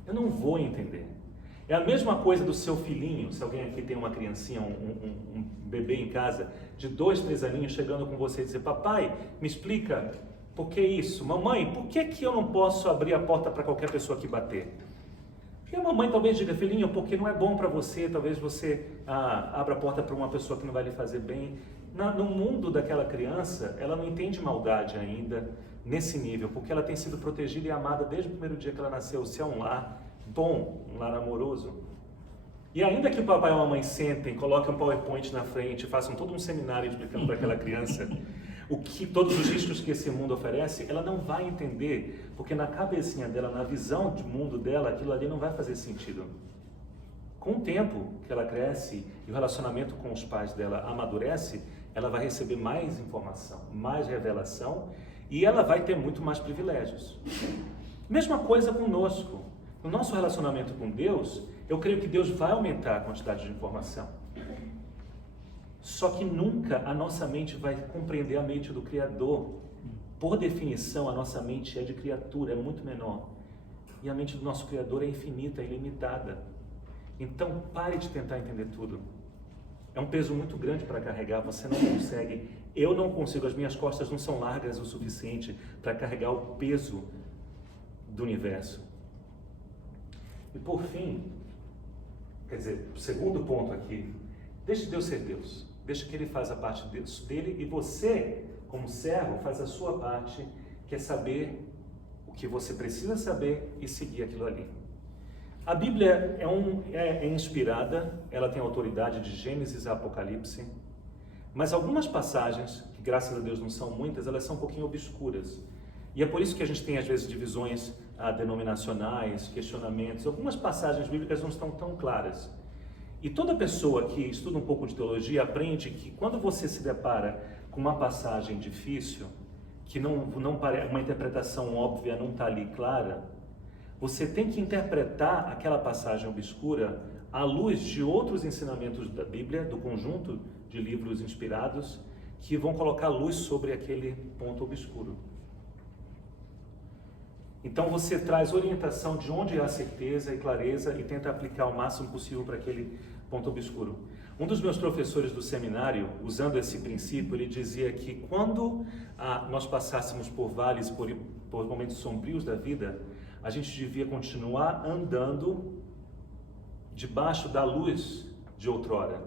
Eu não vou entender. É a mesma coisa do seu filhinho, se alguém aqui tem uma criancinha, um bebê em casa, de 2, 3 aninhos, chegando com você e dizer: papai, me explica por que isso? Mamãe, por que eu não posso abrir a porta para qualquer pessoa que bater? E a mamãe talvez diga: filhinho, porque não é bom para você, talvez você abra a porta para uma pessoa que não vai lhe fazer bem. No mundo daquela criança, ela não entende maldade ainda nesse nível, porque ela tem sido protegida e amada desde o primeiro dia que ela nasceu. Se é um lar bom, um lar amoroso. E ainda que o papai e a mamãe sentem, coloquem um PowerPoint na frente, façam todo um seminário explicando para aquela criança todos os riscos que esse mundo oferece, ela não vai entender, porque na cabecinha dela, na visão de mundo dela, aquilo ali não vai fazer sentido. Com o tempo que ela cresce e o relacionamento com os pais dela amadurece, ela vai receber mais informação, mais revelação e ela vai ter muito mais privilégios. Mesma coisa conosco. No nosso relacionamento com Deus, eu creio que Deus vai aumentar a quantidade de informação. Só que nunca a nossa mente vai compreender a mente do Criador. Por definição, a nossa mente é de criatura, é muito menor. E a mente do nosso Criador é infinita, é ilimitada. Então, pare de tentar entender tudo. É um peso muito grande para carregar, você não consegue. Eu não consigo, as minhas costas não são largas o suficiente para carregar o peso do universo. E por fim, quer dizer, o segundo ponto aqui, deixe Deus ser Deus. Deixa que Ele faz a parte dele e você, como servo, faz a sua parte, que é saber o que você precisa saber e seguir aquilo ali. A Bíblia é inspirada, ela tem autoridade de Gênesis a Apocalipse, mas algumas passagens, que graças a Deus não são muitas, elas são um pouquinho obscuras. E é por isso que a gente tem às vezes divisões denominacionais, questionamentos. Algumas passagens bíblicas não estão tão claras. E toda pessoa que estuda um pouco de teologia aprende que quando você se depara com uma passagem difícil, que uma interpretação óbvia não está ali clara, você tem que interpretar aquela passagem obscura à luz de outros ensinamentos da Bíblia, do conjunto de livros inspirados, que vão colocar luz sobre aquele ponto obscuro. Então você traz orientação de onde há certeza e clareza e tenta aplicar o máximo possível para aquele ponto obscuro. Um dos meus professores do seminário, usando esse princípio, ele dizia que quando nós passássemos por vales, por momentos sombrios da vida, a gente devia continuar andando debaixo da luz de outrora,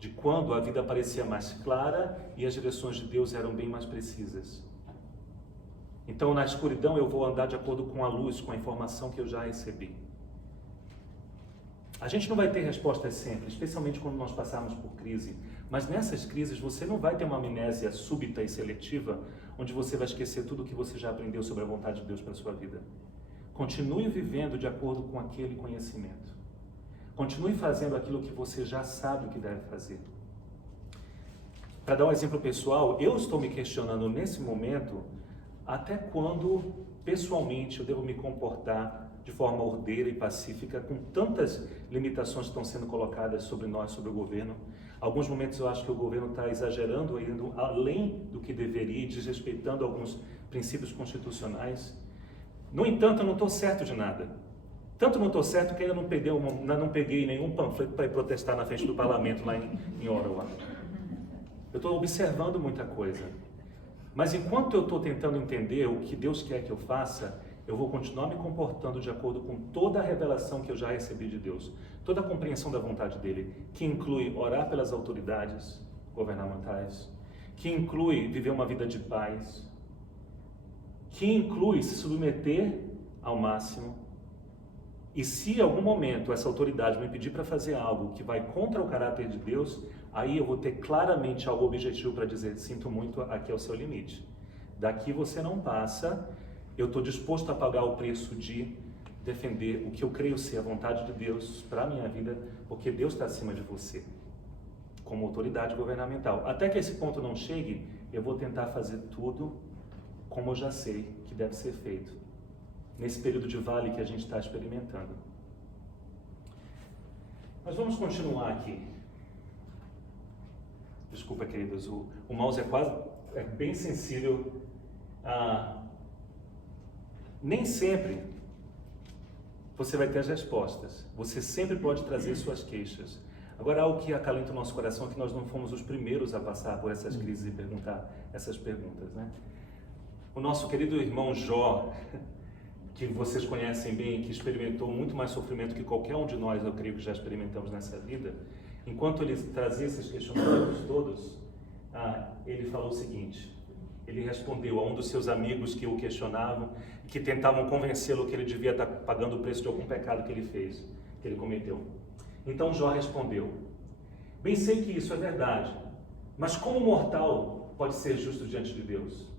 de quando a vida parecia mais clara e as direções de Deus eram bem mais precisas. Então, na escuridão, eu vou andar de acordo com a luz, com a informação que eu já recebi. A gente não vai ter respostas sempre, especialmente quando nós passarmos por crise. Mas nessas crises, você não vai ter uma amnésia súbita e seletiva, onde você vai esquecer tudo o que você já aprendeu sobre a vontade de Deus para a sua vida. Continue vivendo de acordo com aquele conhecimento. Continue fazendo aquilo que você já sabe o que deve fazer. Para dar um exemplo pessoal, eu estou me questionando nesse momento até quando, pessoalmente, eu devo me comportar de forma ordeira e pacífica, com tantas limitações que estão sendo colocadas sobre nós, sobre o governo. Alguns momentos eu acho que o governo está exagerando, indo além do que deveria, desrespeitando alguns princípios constitucionais. No entanto, eu não estou certo de nada. Tanto não estou certo que ainda não peguei nenhum panfleto para ir protestar na frente do parlamento lá em Ottawa. Eu estou observando muita coisa. Mas enquanto eu estou tentando entender o que Deus quer que eu faça, eu vou continuar me comportando de acordo com toda a revelação que eu já recebi de Deus, toda a compreensão da vontade dele, que inclui orar pelas autoridades governamentais, que inclui viver uma vida de paz, que inclui se submeter ao máximo. E se em algum momento essa autoridade me pedir para fazer algo que vai contra o caráter de Deus, aí eu vou ter claramente algo objetivo para dizer, sinto muito, aqui é o seu limite. Daqui você não passa, eu estou disposto a pagar o preço de defender o que eu creio ser a vontade de Deus para a minha vida, porque Deus está acima de você, como autoridade governamental. Até que esse ponto não chegue, eu vou tentar fazer tudo como eu já sei que deve ser feito, nesse período de vale que a gente está experimentando. Mas vamos continuar aqui. Desculpa, queridos, o mouse é bem sensível. Nem sempre você vai ter as respostas. Você sempre pode trazer suas queixas. Agora, algo que acalenta o nosso coração é que nós não fomos os primeiros a passar por essas crises e perguntar essas perguntas, né? O nosso querido irmão Jó, que vocês conhecem bem, que experimentou muito mais sofrimento que qualquer um de nós, eu creio que já experimentamos nessa vida, enquanto ele trazia esses questionamentos todos, ele falou o seguinte: ele respondeu a um dos seus amigos que o questionavam, que tentavam convencê-lo que ele devia estar pagando o preço de algum pecado que ele fez, que ele cometeu. Então Jó respondeu: bem sei que isso é verdade, mas como mortal pode ser justo diante de Deus?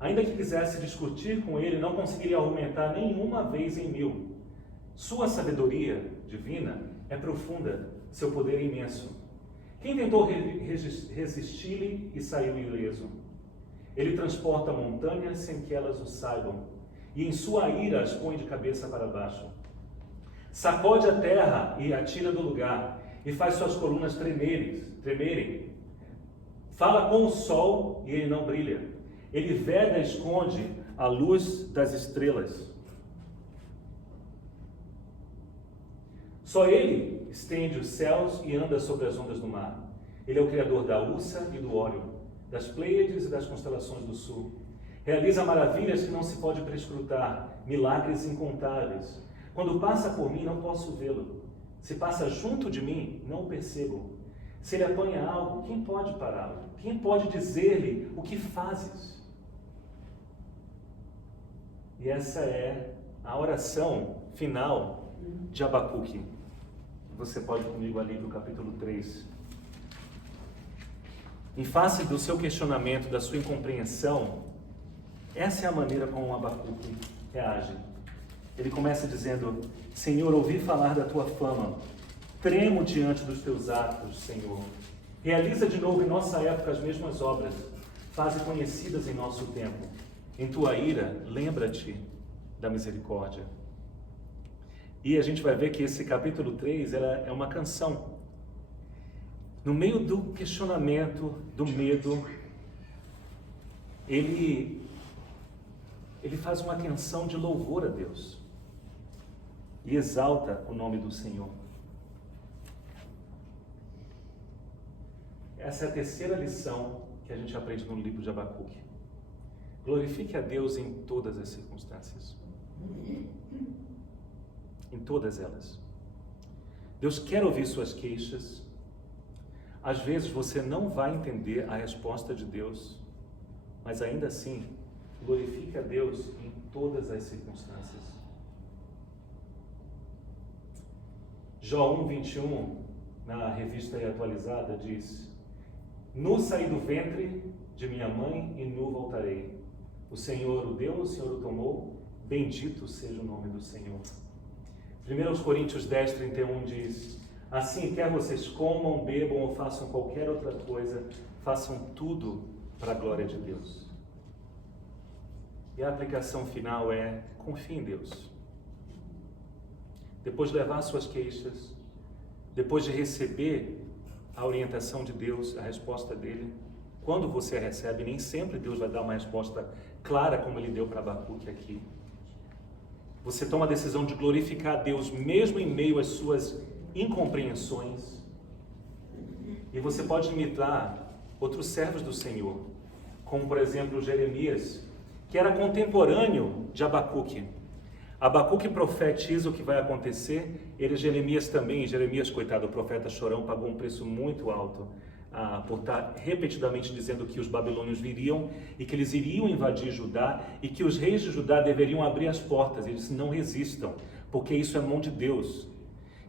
Ainda que quisesse discutir com ele, não conseguiria argumentar nenhuma vez em 1000. Sua sabedoria divina é profunda, seu poder é imenso. Quem tentou resistir-lhe e saiu ileso? Ele transporta montanhas sem que elas o saibam, e em sua ira as põe de cabeça para baixo. Sacode a terra e a tira do lugar, e faz suas colunas tremerem. Fala com o sol e ele não brilha. Ele veda e esconde a luz das estrelas. Só ele estende os céus e anda sobre as ondas do mar. Ele é o criador da Ursa e do Órion, das Pleiades e das constelações do sul. Realiza maravilhas que não se pode prescrutar, milagres incontáveis. Quando passa por mim, não posso vê-lo. Se passa junto de mim, não o percebo. Se ele apanha algo, quem pode pará-lo? Quem pode dizer-lhe o que fazes? E essa é a oração final de Abacuque. Você pode ir comigo ali para o capítulo 3. Em face do seu questionamento, da sua incompreensão, essa é a maneira como Abacuque reage. Ele começa dizendo: Senhor, ouvi falar da tua fama, tremo diante dos teus atos, Senhor. Realiza de novo em nossa época as mesmas obras, faze conhecidas em nosso tempo. Em tua ira, lembra-te da misericórdia. E a gente vai ver que esse capítulo 3 é uma canção. No meio do questionamento, do medo, ele faz uma canção de louvor a Deus e exalta o nome do Senhor. Essa é a terceira lição que a gente aprende no livro de Abacuque. Glorifique a Deus em todas as circunstâncias. Em todas elas. Deus quer ouvir suas queixas. Às vezes você não vai entender a resposta de Deus, mas ainda assim, glorifique a Deus em todas as circunstâncias. Jó 1:21, na revista atualizada, diz: Nu saí do ventre de minha mãe e nu voltarei. O Senhor o deu, o Senhor o tomou, bendito seja o nome do Senhor. 1 Coríntios 10:31 diz: Assim, quer vocês comam, bebam ou façam qualquer outra coisa, façam tudo para a glória de Deus. E a aplicação final é: confie em Deus. Depois de levar suas queixas, depois de receber a orientação de Deus, a resposta dele, quando você a recebe, nem sempre Deus vai dar uma resposta clara como ele deu para Abacuque aqui. Você toma a decisão de glorificar a Deus mesmo em meio às suas incompreensões. E você pode imitar outros servos do Senhor, como por exemplo Jeremias, que era contemporâneo de Abacuque. Abacuque profetiza o que vai acontecer, Jeremias também. Jeremias, coitado, o profeta chorão, pagou um preço muito alto. por estar repetidamente dizendo que os babilônios viriam e que eles iriam invadir Judá e que os reis de Judá deveriam abrir as portas. Ele disse, não resistam, porque isso é mão de Deus.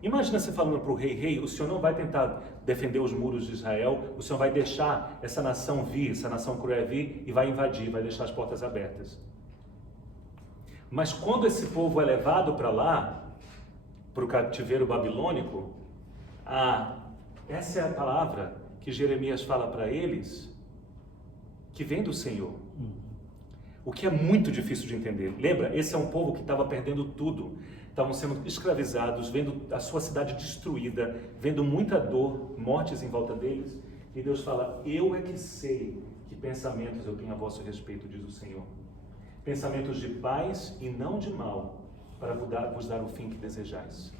Imagina você falando para o rei, o senhor não vai tentar defender os muros de Israel, o senhor vai deixar essa nação vir, essa nação cruel vir e vai invadir, vai deixar as portas abertas. Mas quando esse povo é levado para lá, para o cativeiro babilônico, essa é a palavra que Jeremias fala para eles, que vem do Senhor. O que é muito difícil de entender. Lembra, esse é um povo que estava perdendo tudo. Estavam sendo escravizados, vendo a sua cidade destruída, vendo muita dor, mortes em volta deles. E Deus fala, eu é que sei que pensamentos eu tenho a vosso respeito, diz o Senhor. Pensamentos de paz e não de mal, para vos dar o fim que desejais.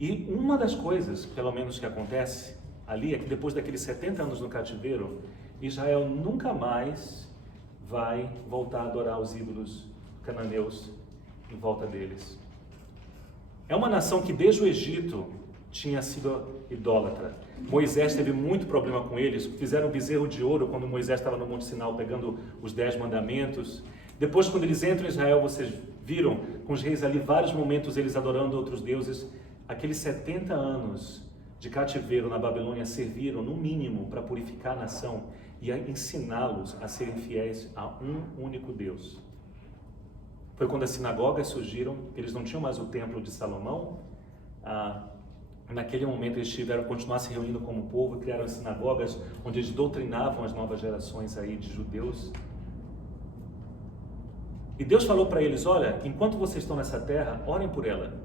E uma das coisas, pelo menos que acontece ali, é que depois daqueles 70 anos no cativeiro, Israel nunca mais vai voltar a adorar os ídolos cananeus em volta deles. É uma nação que desde o Egito tinha sido idólatra. Moisés teve muito problema com eles, fizeram um bezerro de ouro quando Moisés estava no Monte Sinai pegando os 10 mandamentos. Depois, quando eles entram em Israel, vocês viram com os reis ali vários momentos eles adorando outros deuses. Aqueles 70 anos de cativeiro na Babilônia serviram, no mínimo, para purificar a nação e a ensiná-los a serem fiéis a um único Deus. Foi quando as sinagogas surgiram, eles não tinham mais o templo de Salomão. Naquele momento eles tiveram que continuar se reunindo como povo e criaram as sinagogas onde eles doutrinavam as novas gerações aí de judeus. E Deus falou para eles, olha, enquanto vocês estão nessa terra, orem por ela,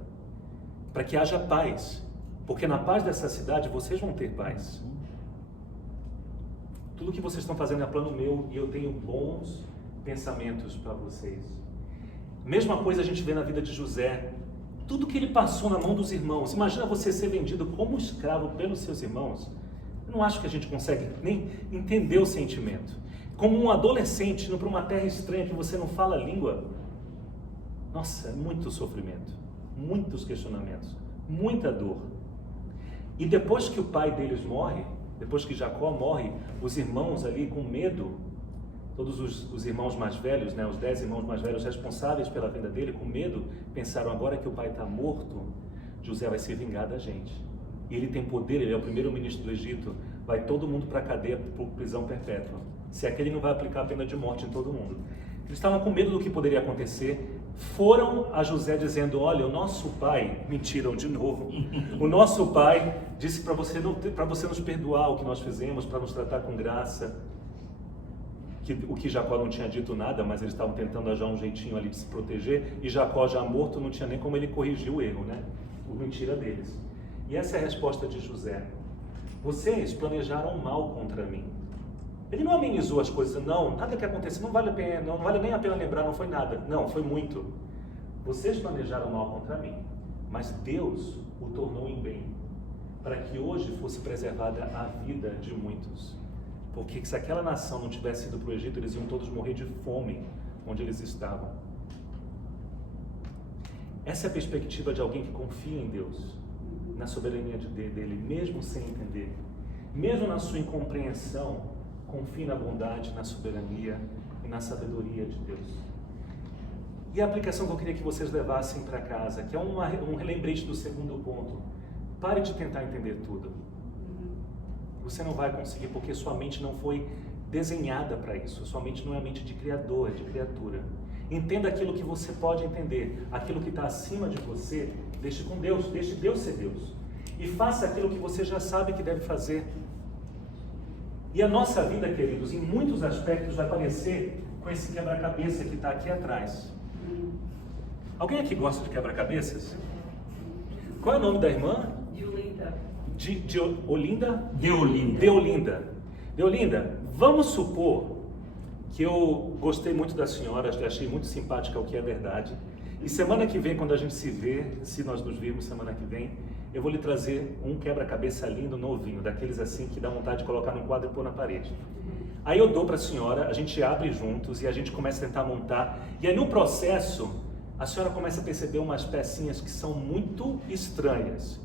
para que haja paz, porque na paz dessa cidade vocês vão ter paz. Tudo que vocês estão fazendo é plano meu e eu tenho bons pensamentos para vocês. Mesma coisa a gente vê na vida de José. Tudo que ele passou na mão dos irmãos. Imagina você ser vendido como escravo pelos seus irmãos. Eu não acho que a gente consegue nem entender o sentimento. Como um adolescente indo para uma terra estranha que você não fala a língua. Nossa, é muito sofrimento, muitos questionamentos, muita dor. E depois que o pai deles morre, depois que Jacó morre, os irmãos ali com medo, todos os irmãos mais velhos, os 10 irmãos mais velhos responsáveis pela vida dele, com medo, pensaram, agora que o pai está morto, José vai se vingar da gente. E ele tem poder, ele é o primeiro ministro do Egito, vai todo mundo para a cadeia por prisão perpétua. Se aquele não vai aplicar a pena de morte em todo mundo. Eles estavam com medo do que poderia acontecer, foram a José dizendo, olha, o nosso pai, mentiram de novo, o nosso pai disse para você nos perdoar o que nós fizemos, para nos tratar com graça. O que Jacó não tinha dito nada, mas eles estavam tentando achar um jeitinho ali de se proteger, e Jacó já morto não tinha nem como ele corrigir o erro, por mentira deles. E essa é a resposta de José. Vocês planejaram mal contra mim. Ele não amenizou as coisas, não, nada que aconteceu, não vale nem a pena lembrar, não foi nada. Não, foi muito. Vocês planejaram mal contra mim, mas Deus o tornou em bem, para que hoje fosse preservada a vida de muitos. Porque se aquela nação não tivesse ido para o Egito, eles iam todos morrer de fome onde eles estavam. Essa é a perspectiva de alguém que confia em Deus, na soberania dele, mesmo sem entender. Mesmo na sua incompreensão, confie na bondade, na soberania e na sabedoria de Deus. E a aplicação que eu queria que vocês levassem para casa, que é um relembrete do segundo ponto. Pare de tentar entender tudo. Você não vai conseguir, porque sua mente não foi desenhada para isso. Sua mente não é a mente de criador, é de criatura. Entenda aquilo que você pode entender. Aquilo que está acima de você, deixe com Deus. Deixe Deus ser Deus. E faça aquilo que você já sabe que deve fazer. E a nossa vida, queridos, em muitos aspectos vai parecer com esse quebra-cabeça que está aqui atrás. Alguém aqui gosta de quebra-cabeças? Qual é o nome da irmã? Olinda? Deolinda, vamos supor que eu gostei muito da senhora, achei muito simpática, o que é verdade. E semana que vem, quando a gente se vê, se nós nos virmos semana que vem, eu vou lhe trazer um quebra-cabeça lindo, novinho, daqueles assim que dá vontade de colocar num quadro e pôr na parede. Aí eu dou para a senhora, a gente abre juntos e a gente começa a tentar montar. E aí no processo, a senhora começa a perceber umas pecinhas que são muito estranhas.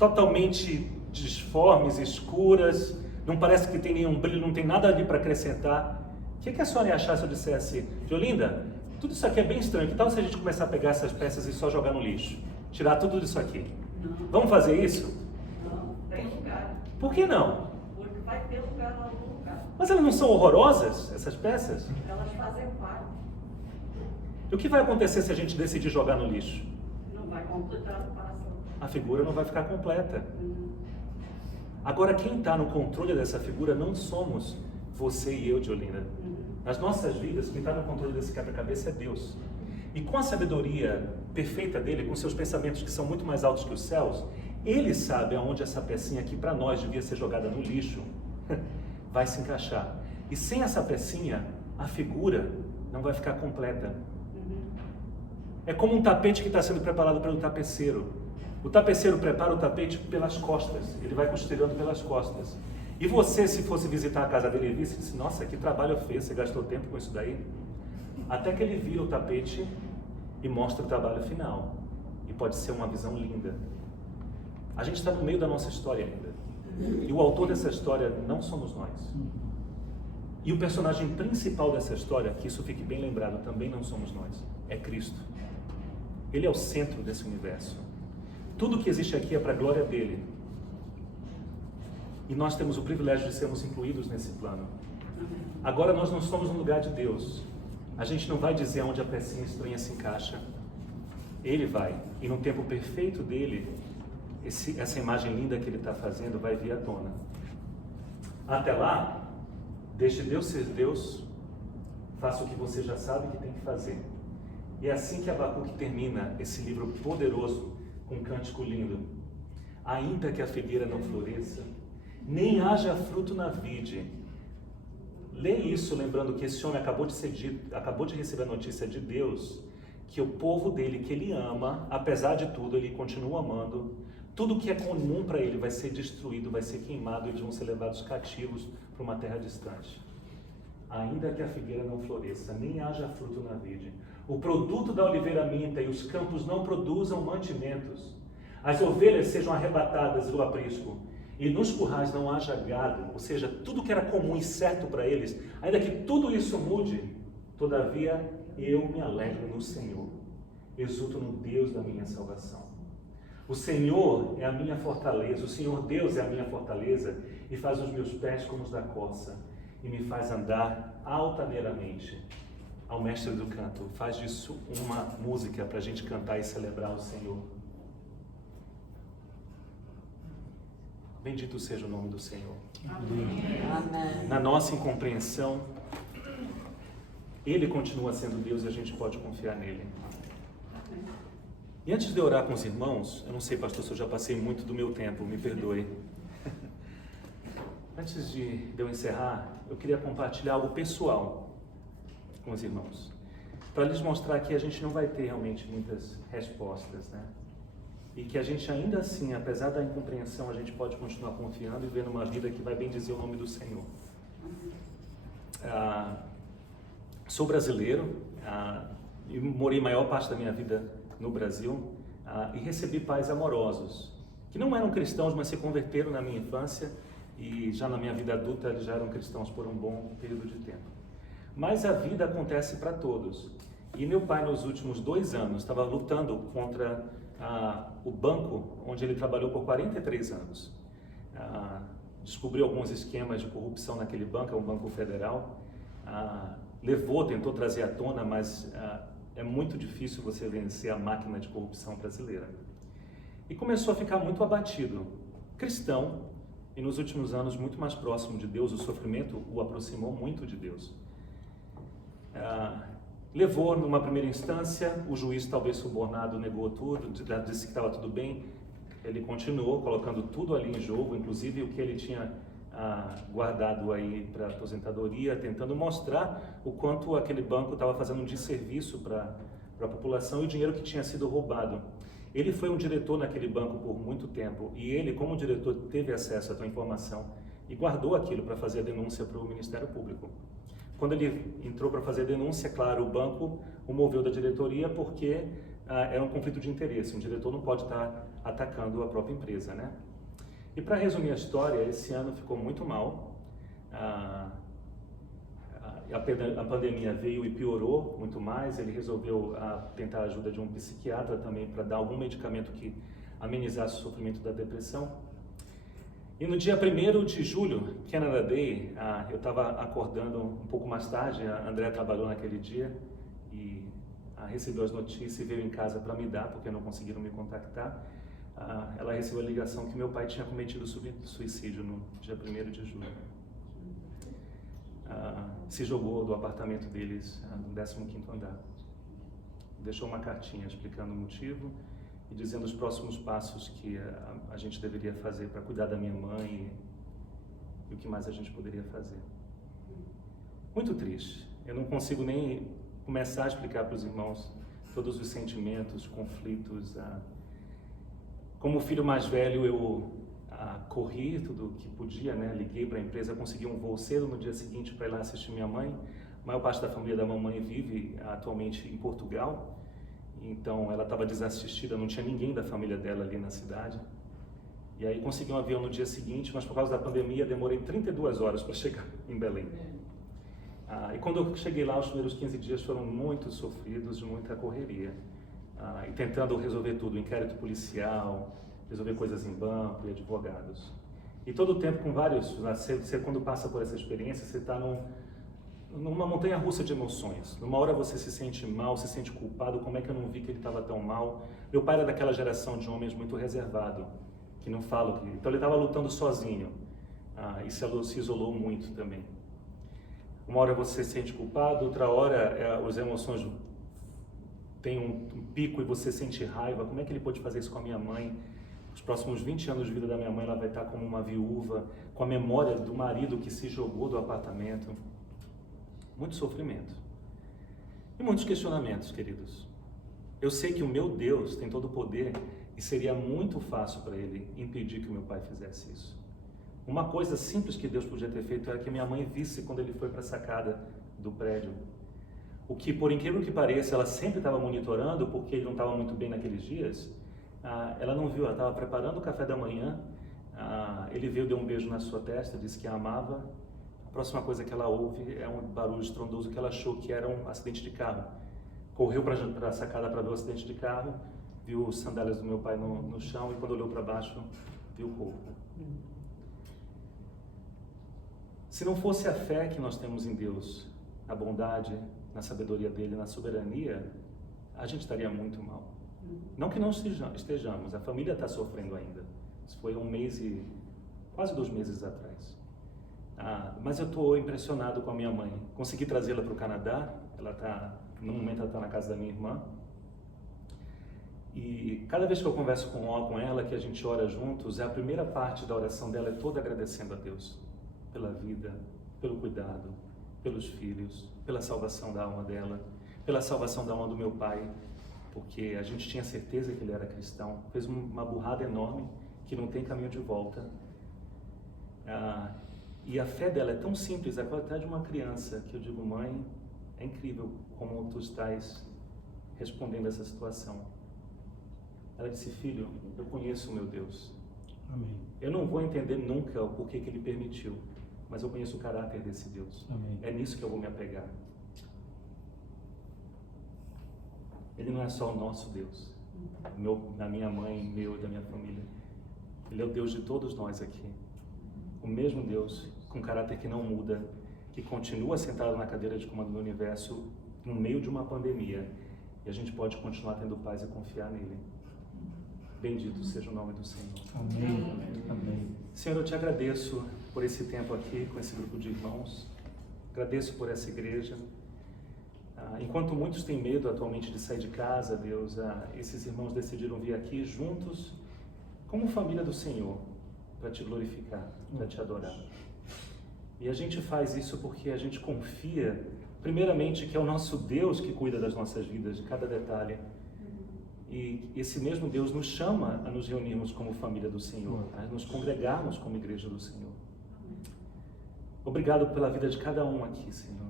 totalmente disformes, escuras, não parece que tem nenhum brilho, não tem nada ali para acrescentar. O que a senhora ia achar se eu dissesse, Diolinda, tudo isso aqui é bem estranho, que tal se a gente começar a pegar essas peças e só jogar no lixo? Tirar tudo isso aqui? Não. Vamos fazer isso? Não, tem lugar. Por que não? Porque vai ter lugar em algum lugar. Mas elas não são horrorosas, essas peças? Elas fazem parte. E o que vai acontecer se a gente decidir jogar no lixo? Não vai completar a operação. A figura não vai ficar completa. Agora, quem está no controle dessa figura não somos você e eu, Diolinda. Nas nossas vidas, quem está no controle desse quebra-cabeça é Deus. E com a sabedoria perfeita dele, com seus pensamentos que são muito mais altos que os céus, ele sabe aonde essa pecinha aqui para nós devia ser jogada no lixo vai se encaixar. E sem essa pecinha, a figura não vai ficar completa. É como um tapete que está sendo preparado pelo tapeceiro. O tapeceiro prepara o tapete pelas costas, ele vai costurando pelas costas. E você, se fosse visitar a casa dele e visse, nossa, que trabalho fez, você gastou tempo com isso daí? Até que ele vira o tapete e mostra o trabalho final. E pode ser uma visão linda. A gente está no meio da nossa história ainda. E o autor dessa história não somos nós. E o personagem principal dessa história, que isso fique bem lembrado, também não somos nós. É Cristo. Ele é o centro desse universo. Tudo que existe aqui é para a glória dele. E nós temos o privilégio de sermos incluídos nesse plano. Agora nós não somos no lugar de Deus. A gente não vai dizer onde a pecinha estranha se encaixa. Ele vai. E no tempo perfeito dele, essa imagem linda que ele está fazendo vai vir à tona. Até lá, deixe Deus ser Deus. Faça o que você já sabe que tem que fazer. E é assim que Abacuque termina esse livro poderoso, com um cântico lindo. Ainda que a figueira não floresça, nem haja fruto na vide. Lê isso lembrando que esse homem acabou de receber a notícia de Deus, que o povo dele, que ele ama, apesar de tudo, ele continua amando. Tudo que é comum para ele vai ser destruído, vai ser queimado, eles vão ser levados cativos para uma terra distante. Ainda que a figueira não floresça, nem haja fruto na vide, o produto da oliveira minta e os campos não produzam mantimentos, as ovelhas sejam arrebatadas do aprisco, e nos currais não haja gado, ou seja, tudo que era comum e certo para eles, ainda que tudo isso mude, todavia eu me alegro no Senhor, exulto no Deus da minha salvação. O Senhor é a minha fortaleza, o Senhor Deus é a minha fortaleza, e faz os meus pés como os da corça, e me faz andar altaneiramente. Ao mestre do canto, faz disso uma música para a gente cantar e celebrar o Senhor. Bendito seja o nome do Senhor. Amém. Na nossa incompreensão, Ele continua sendo Deus e a gente pode confiar nele. E antes de eu orar com os irmãos, eu não sei, pastor, se eu já passei muito do meu tempo, me perdoe. Antes de eu encerrar, eu queria compartilhar algo pessoal com os irmãos, para lhes mostrar que a gente não vai ter realmente muitas respostas, né? E que a gente ainda assim, apesar da incompreensão, a gente pode continuar confiando e vivendo uma vida que vai bendizer o nome do Senhor. Sou brasileiro e morei a maior parte da minha vida no Brasil e recebi pais amorosos, que não eram cristãos, mas se converteram na minha infância e já na minha vida adulta eles já eram cristãos por um bom período de tempo. Mas a vida acontece para todos. E meu pai, nos últimos 2 anos, estava lutando contra o banco onde ele trabalhou por 43 anos. Descobriu alguns esquemas de corrupção naquele banco, é um banco federal. Tentou trazer à tona, mas é muito difícil você vencer a máquina de corrupção brasileira. E começou a ficar muito abatido. Cristão, e nos últimos anos muito mais próximo de Deus, o sofrimento o aproximou muito de Deus. Levou numa primeira instância, o juiz talvez subornado negou tudo, disse que estava tudo bem, ele continuou colocando tudo ali em jogo, inclusive o que ele tinha guardado aí para aposentadoria, tentando mostrar o quanto aquele banco estava fazendo um desserviço para a população e o dinheiro que tinha sido roubado. Ele foi um diretor naquele banco por muito tempo e ele, como diretor, teve acesso a tua informação e guardou aquilo para fazer a denúncia para o Ministério Público. Quando ele entrou para fazer a denúncia, claro, o banco o moveu da diretoria porque era um conflito de interesse. Um diretor não pode estar atacando a própria empresa, né? E para resumir a história, esse ano ficou muito mal. A pandemia veio e piorou muito mais. Ele resolveu tentar a ajuda de um psiquiatra também para dar algum medicamento que amenizasse o sofrimento da depressão. E no dia 1º de julho, Canada Day, eu estava acordando um pouco mais tarde. A Andrea trabalhou naquele dia e recebeu as notícias e veio em casa para me dar, porque não conseguiram me contactar. Ela recebeu a ligação que meu pai tinha cometido suicídio no dia 1º de julho. Se jogou do apartamento deles no 15º andar. Deixou uma cartinha explicando o motivo e dizendo os próximos passos que a gente deveria fazer para cuidar da minha mãe e o que mais a gente poderia fazer. Muito triste. Eu não consigo nem começar a explicar para os irmãos todos os sentimentos, conflitos. Como filho mais velho, eu corri tudo que podia, né? Liguei para a empresa, consegui um voo cedo no dia seguinte para ir lá assistir minha mãe. A maior parte da família da mamãe vive atualmente em Portugal, então ela estava desassistida, não tinha ninguém da família dela ali na cidade. E aí consegui um avião no dia seguinte, mas por causa da pandemia demorei 32 horas para chegar em Belém. E quando eu cheguei lá, os primeiros 15 dias foram muito sofridos, de muita correria. E tentando resolver tudo, inquérito policial, resolver coisas em banco e advogados. E todo o tempo com vários, você quando passa por essa experiência, você está numa montanha russa de emoções. Numa hora você se sente mal, se sente culpado, como é que eu não vi que ele estava tão mal? Meu pai era daquela geração de homens muito reservado, que não falam, então ele estava lutando sozinho, e se isolou muito também. Uma hora você se sente culpado, outra hora as emoções têm um pico e você sente raiva. Como é que ele pôde fazer isso com a minha mãe? Os próximos 20 anos de vida da minha mãe, ela vai estar como uma viúva, com a memória do marido que se jogou do apartamento. Muito sofrimento. E muitos questionamentos, queridos. Eu sei que o meu Deus tem todo o poder e seria muito fácil para ele impedir que o meu pai fizesse isso. Uma coisa simples que Deus podia ter feito era que minha mãe visse quando ele foi para a sacada do prédio. O que, por incrível que pareça, ela sempre estava monitorando, porque ele não estava muito bem naqueles dias. Ela não viu, ela estava preparando o café da manhã, ele veio, deu um beijo na sua testa, disse que a amava. A próxima coisa que ela ouve é um barulho estrondoso que ela achou que era um acidente de carro. Correu para a sacada para ver o acidente de carro, viu as sandálias do meu pai no chão e quando olhou para baixo, viu o corpo. Se não fosse a fé que nós temos em Deus, na bondade, na sabedoria dele, na soberania, a gente estaria muito mal. Não que não estejamos, a família está sofrendo ainda. Isso foi quase 2 meses atrás. Mas eu estou impressionado com a minha mãe. Consegui trazê-la para o Canadá, no momento ela está na casa da minha irmã. E cada vez que eu converso com ela, que a gente ora juntos, a primeira parte da oração dela é toda agradecendo a Deus pela vida, pelo cuidado, pelos filhos, pela salvação da alma dela, pela salvação da alma do meu pai, porque a gente tinha certeza que ele era cristão, fez uma burrada enorme que não tem caminho de volta. E a fé dela é tão simples, a qualidade de uma criança, que eu digo, mãe, é incrível como tu estás respondendo a essa situação. Ela disse, filho, eu conheço o meu Deus. Amém. Eu não vou entender nunca o porquê que ele permitiu, mas eu conheço o caráter desse Deus. Amém. É nisso que eu vou me apegar. Ele não é só o nosso Deus, da minha mãe, meu e da minha família. Ele é o Deus de todos nós aqui. O mesmo Deus, com caráter que não muda, que continua sentado na cadeira de comando do universo no meio de uma pandemia. E a gente pode continuar tendo paz e confiar nele. Bendito seja o nome do Senhor. Amém. Amém. Senhor, eu te agradeço por esse tempo aqui com esse grupo de irmãos. Agradeço por essa igreja. Enquanto muitos têm medo atualmente de sair de casa, Deus, esses irmãos decidiram vir aqui juntos como família do Senhor para te glorificar, para te adorar. E a gente faz isso porque a gente confia, primeiramente, que é o nosso Deus que cuida das nossas vidas, de cada detalhe. E esse mesmo Deus nos chama a nos reunirmos como família do Senhor, a nos congregarmos como igreja do Senhor. Obrigado pela vida de cada um aqui, Senhor.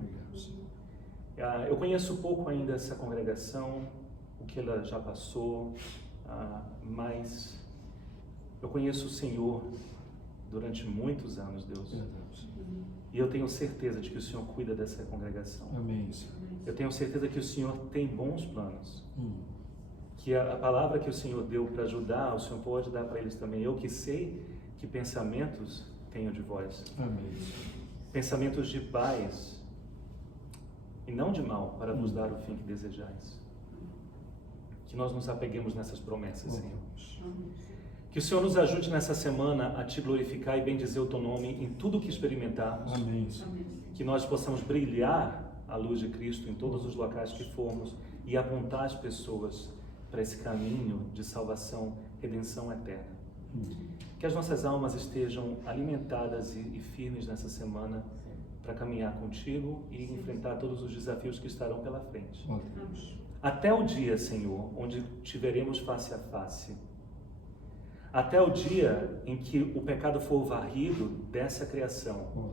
Eu conheço pouco ainda essa congregação, o que ela já passou, mas eu conheço o Senhor durante muitos anos, Deus. E eu tenho certeza de que o Senhor cuida dessa congregação. Amém. Eu tenho certeza que o Senhor tem bons planos. Que a palavra que o Senhor deu para ajudar, o Senhor pode dar para eles também. Eu que sei que pensamentos tenho de vós. Amém. Pensamentos de paz e não de mal, para vos dar o fim que desejais. Que nós nos apeguemos nessas promessas, Senhor. Que o Senhor nos ajude nessa semana a te glorificar e bendizer o teu nome em tudo o que experimentarmos. Amém. Que nós possamos brilhar a luz de Cristo em todos os locais que formos e apontar as pessoas para esse caminho de salvação, redenção eterna. Que as nossas almas estejam alimentadas e firmes nessa semana para caminhar contigo e enfrentar todos os desafios que estarão pela frente. Até o dia, Senhor, onde te veremos face a face. Até o dia em que o pecado for varrido dessa criação.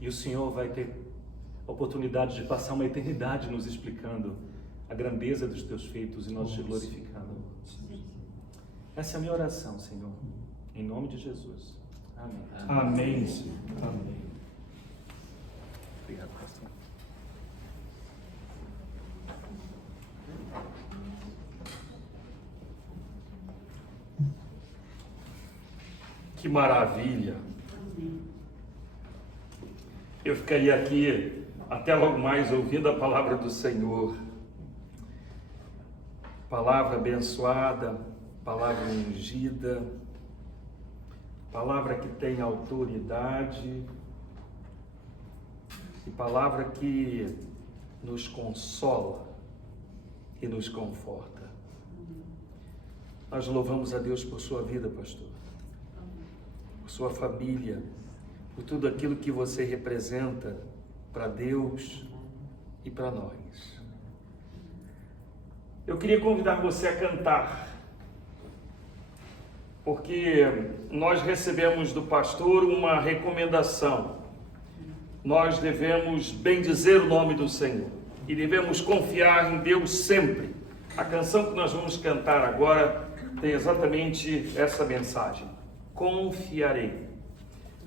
E o Senhor vai ter a oportunidade de passar uma eternidade nos explicando a grandeza dos teus feitos e nós te glorificando. Essa é a minha oração, Senhor. Em nome de Jesus. Amém. Amém, Senhor. Amém. Obrigado, pastor. Que maravilha! Eu ficaria aqui até logo mais ouvindo a palavra do Senhor. Palavra abençoada, palavra ungida, palavra que tem autoridade e palavra que nos consola e nos conforta. Nós louvamos a Deus por sua vida, pastor, por sua família, por tudo aquilo que você representa para Deus e para nós. Eu queria convidar você a cantar, porque nós recebemos do pastor uma recomendação. Nós devemos bendizer o nome do Senhor e devemos confiar em Deus sempre. A canção que nós vamos cantar agora tem exatamente essa mensagem: confiarei.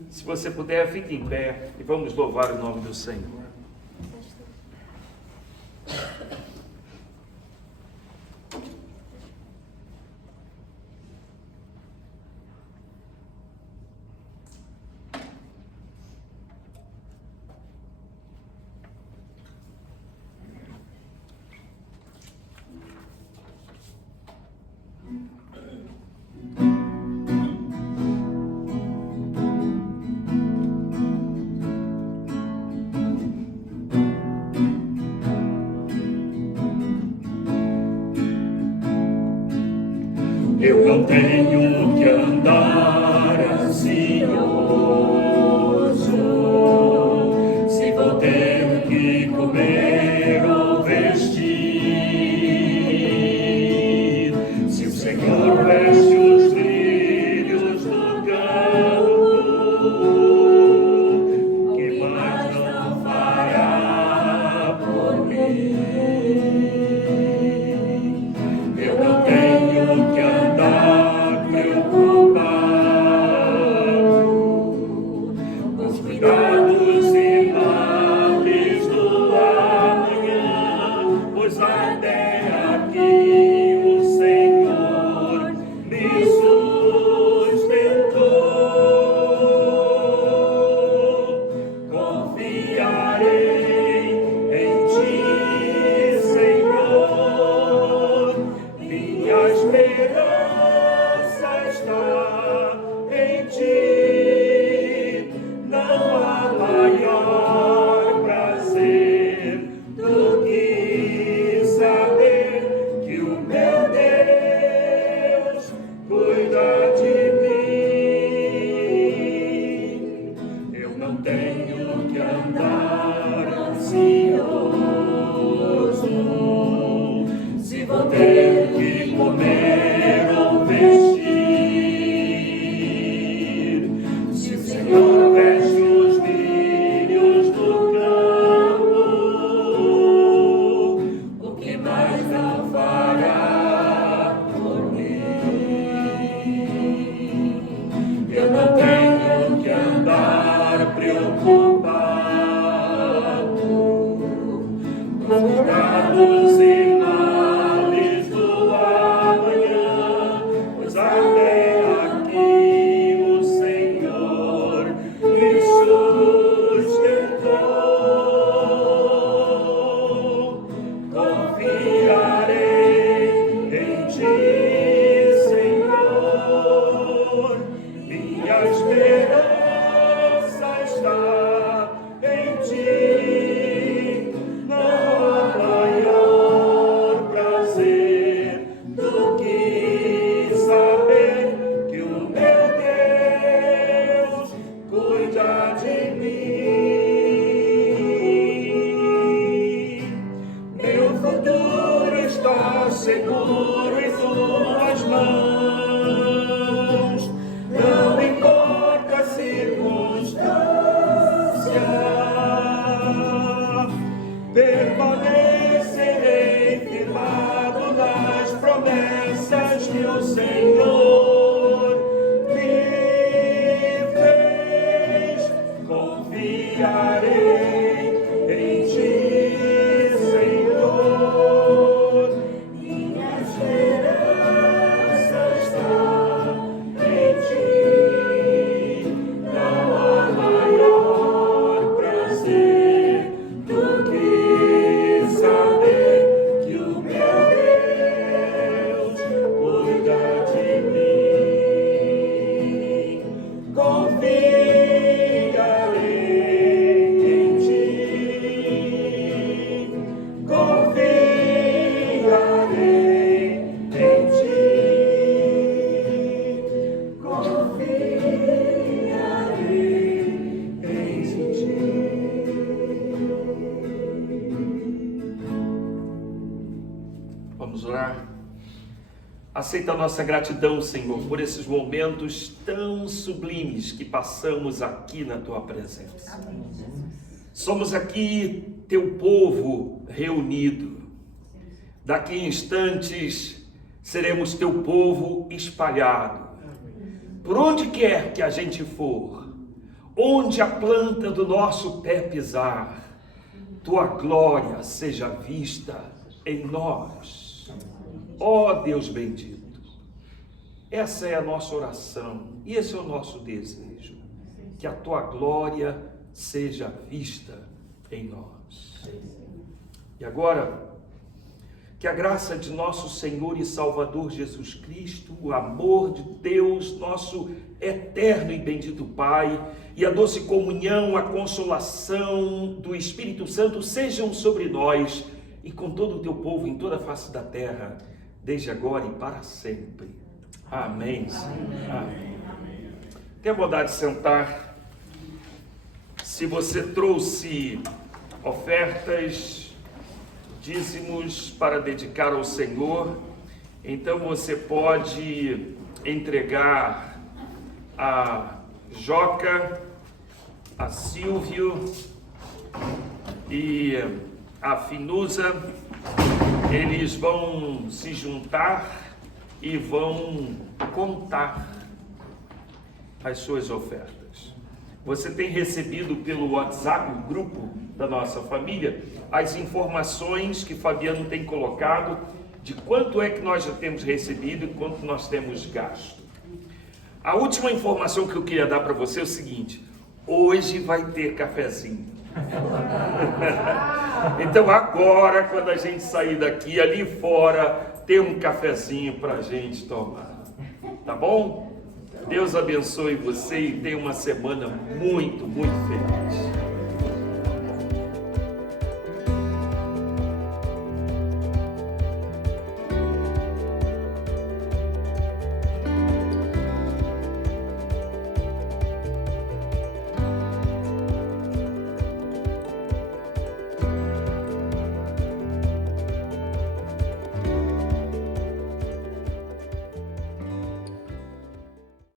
Se você puder, fique em pé e vamos louvar o nome do Senhor. Eu não tenho que andar ansioso, se vou ter que comer ou vestir, se o Senhor veste os lírios do campo, que mais não fará por mim? Eu não tenho que andar preocupado, Cuidados e males do amanhã, pois até aqui o Senhor me sustentou. Confiarei em Ti, Senhor, minha esperança está em Ti. Seguro em Tuas mãos, não importa a circunstância, permanecerei firmado nas promessas que o Senhor me fez. Confiarei em Ti, Senhor. Esperança está em Ti, não há maior prazer do que saber que o meu Deus cuida de mim. Confiarei em Ti, confiarei em Ti, confiarei em Ti. Vamos orar. Aceita a nossa gratidão, Senhor, por esses momentos tão sublimes que passamos aqui na Tua presença. Amém, Jesus. Somos aqui Teu povo reunido. Daqui a instantes seremos Teu povo espalhado. Por onde quer que a gente for, onde a planta do nosso pé pisar, Tua glória seja vista em nós. Ó Deus bendito, essa é a nossa oração e esse é o nosso desejo, que a Tua glória seja vista em nós. E agora, que a graça de nosso Senhor e Salvador Jesus Cristo, o amor de Deus, nosso eterno e bendito Pai, e a doce comunhão, a consolação do Espírito Santo sejam sobre nós e com todo o Teu povo em toda a face da terra, desde agora e para sempre. Amém, Senhor. Amém. Tenha a bondade de sentar. Se você trouxe ofertas, dízimos para dedicar ao Senhor, então você pode entregar a Joca, a Silvio e a Finusa. Eles vão se juntar e vão contar as suas ofertas. Você tem recebido pelo WhatsApp, o grupo da nossa família, as informações que Fabiano tem colocado de quanto é que nós já temos recebido e quanto nós temos gasto. A última informação que eu queria dar para você é o seguinte: hoje vai ter cafezinho. Então agora, quando a gente sair daqui, ali fora, tem um cafezinho para a gente tomar. Tá bom? Deus abençoe você e tenha uma semana muito, muito feliz.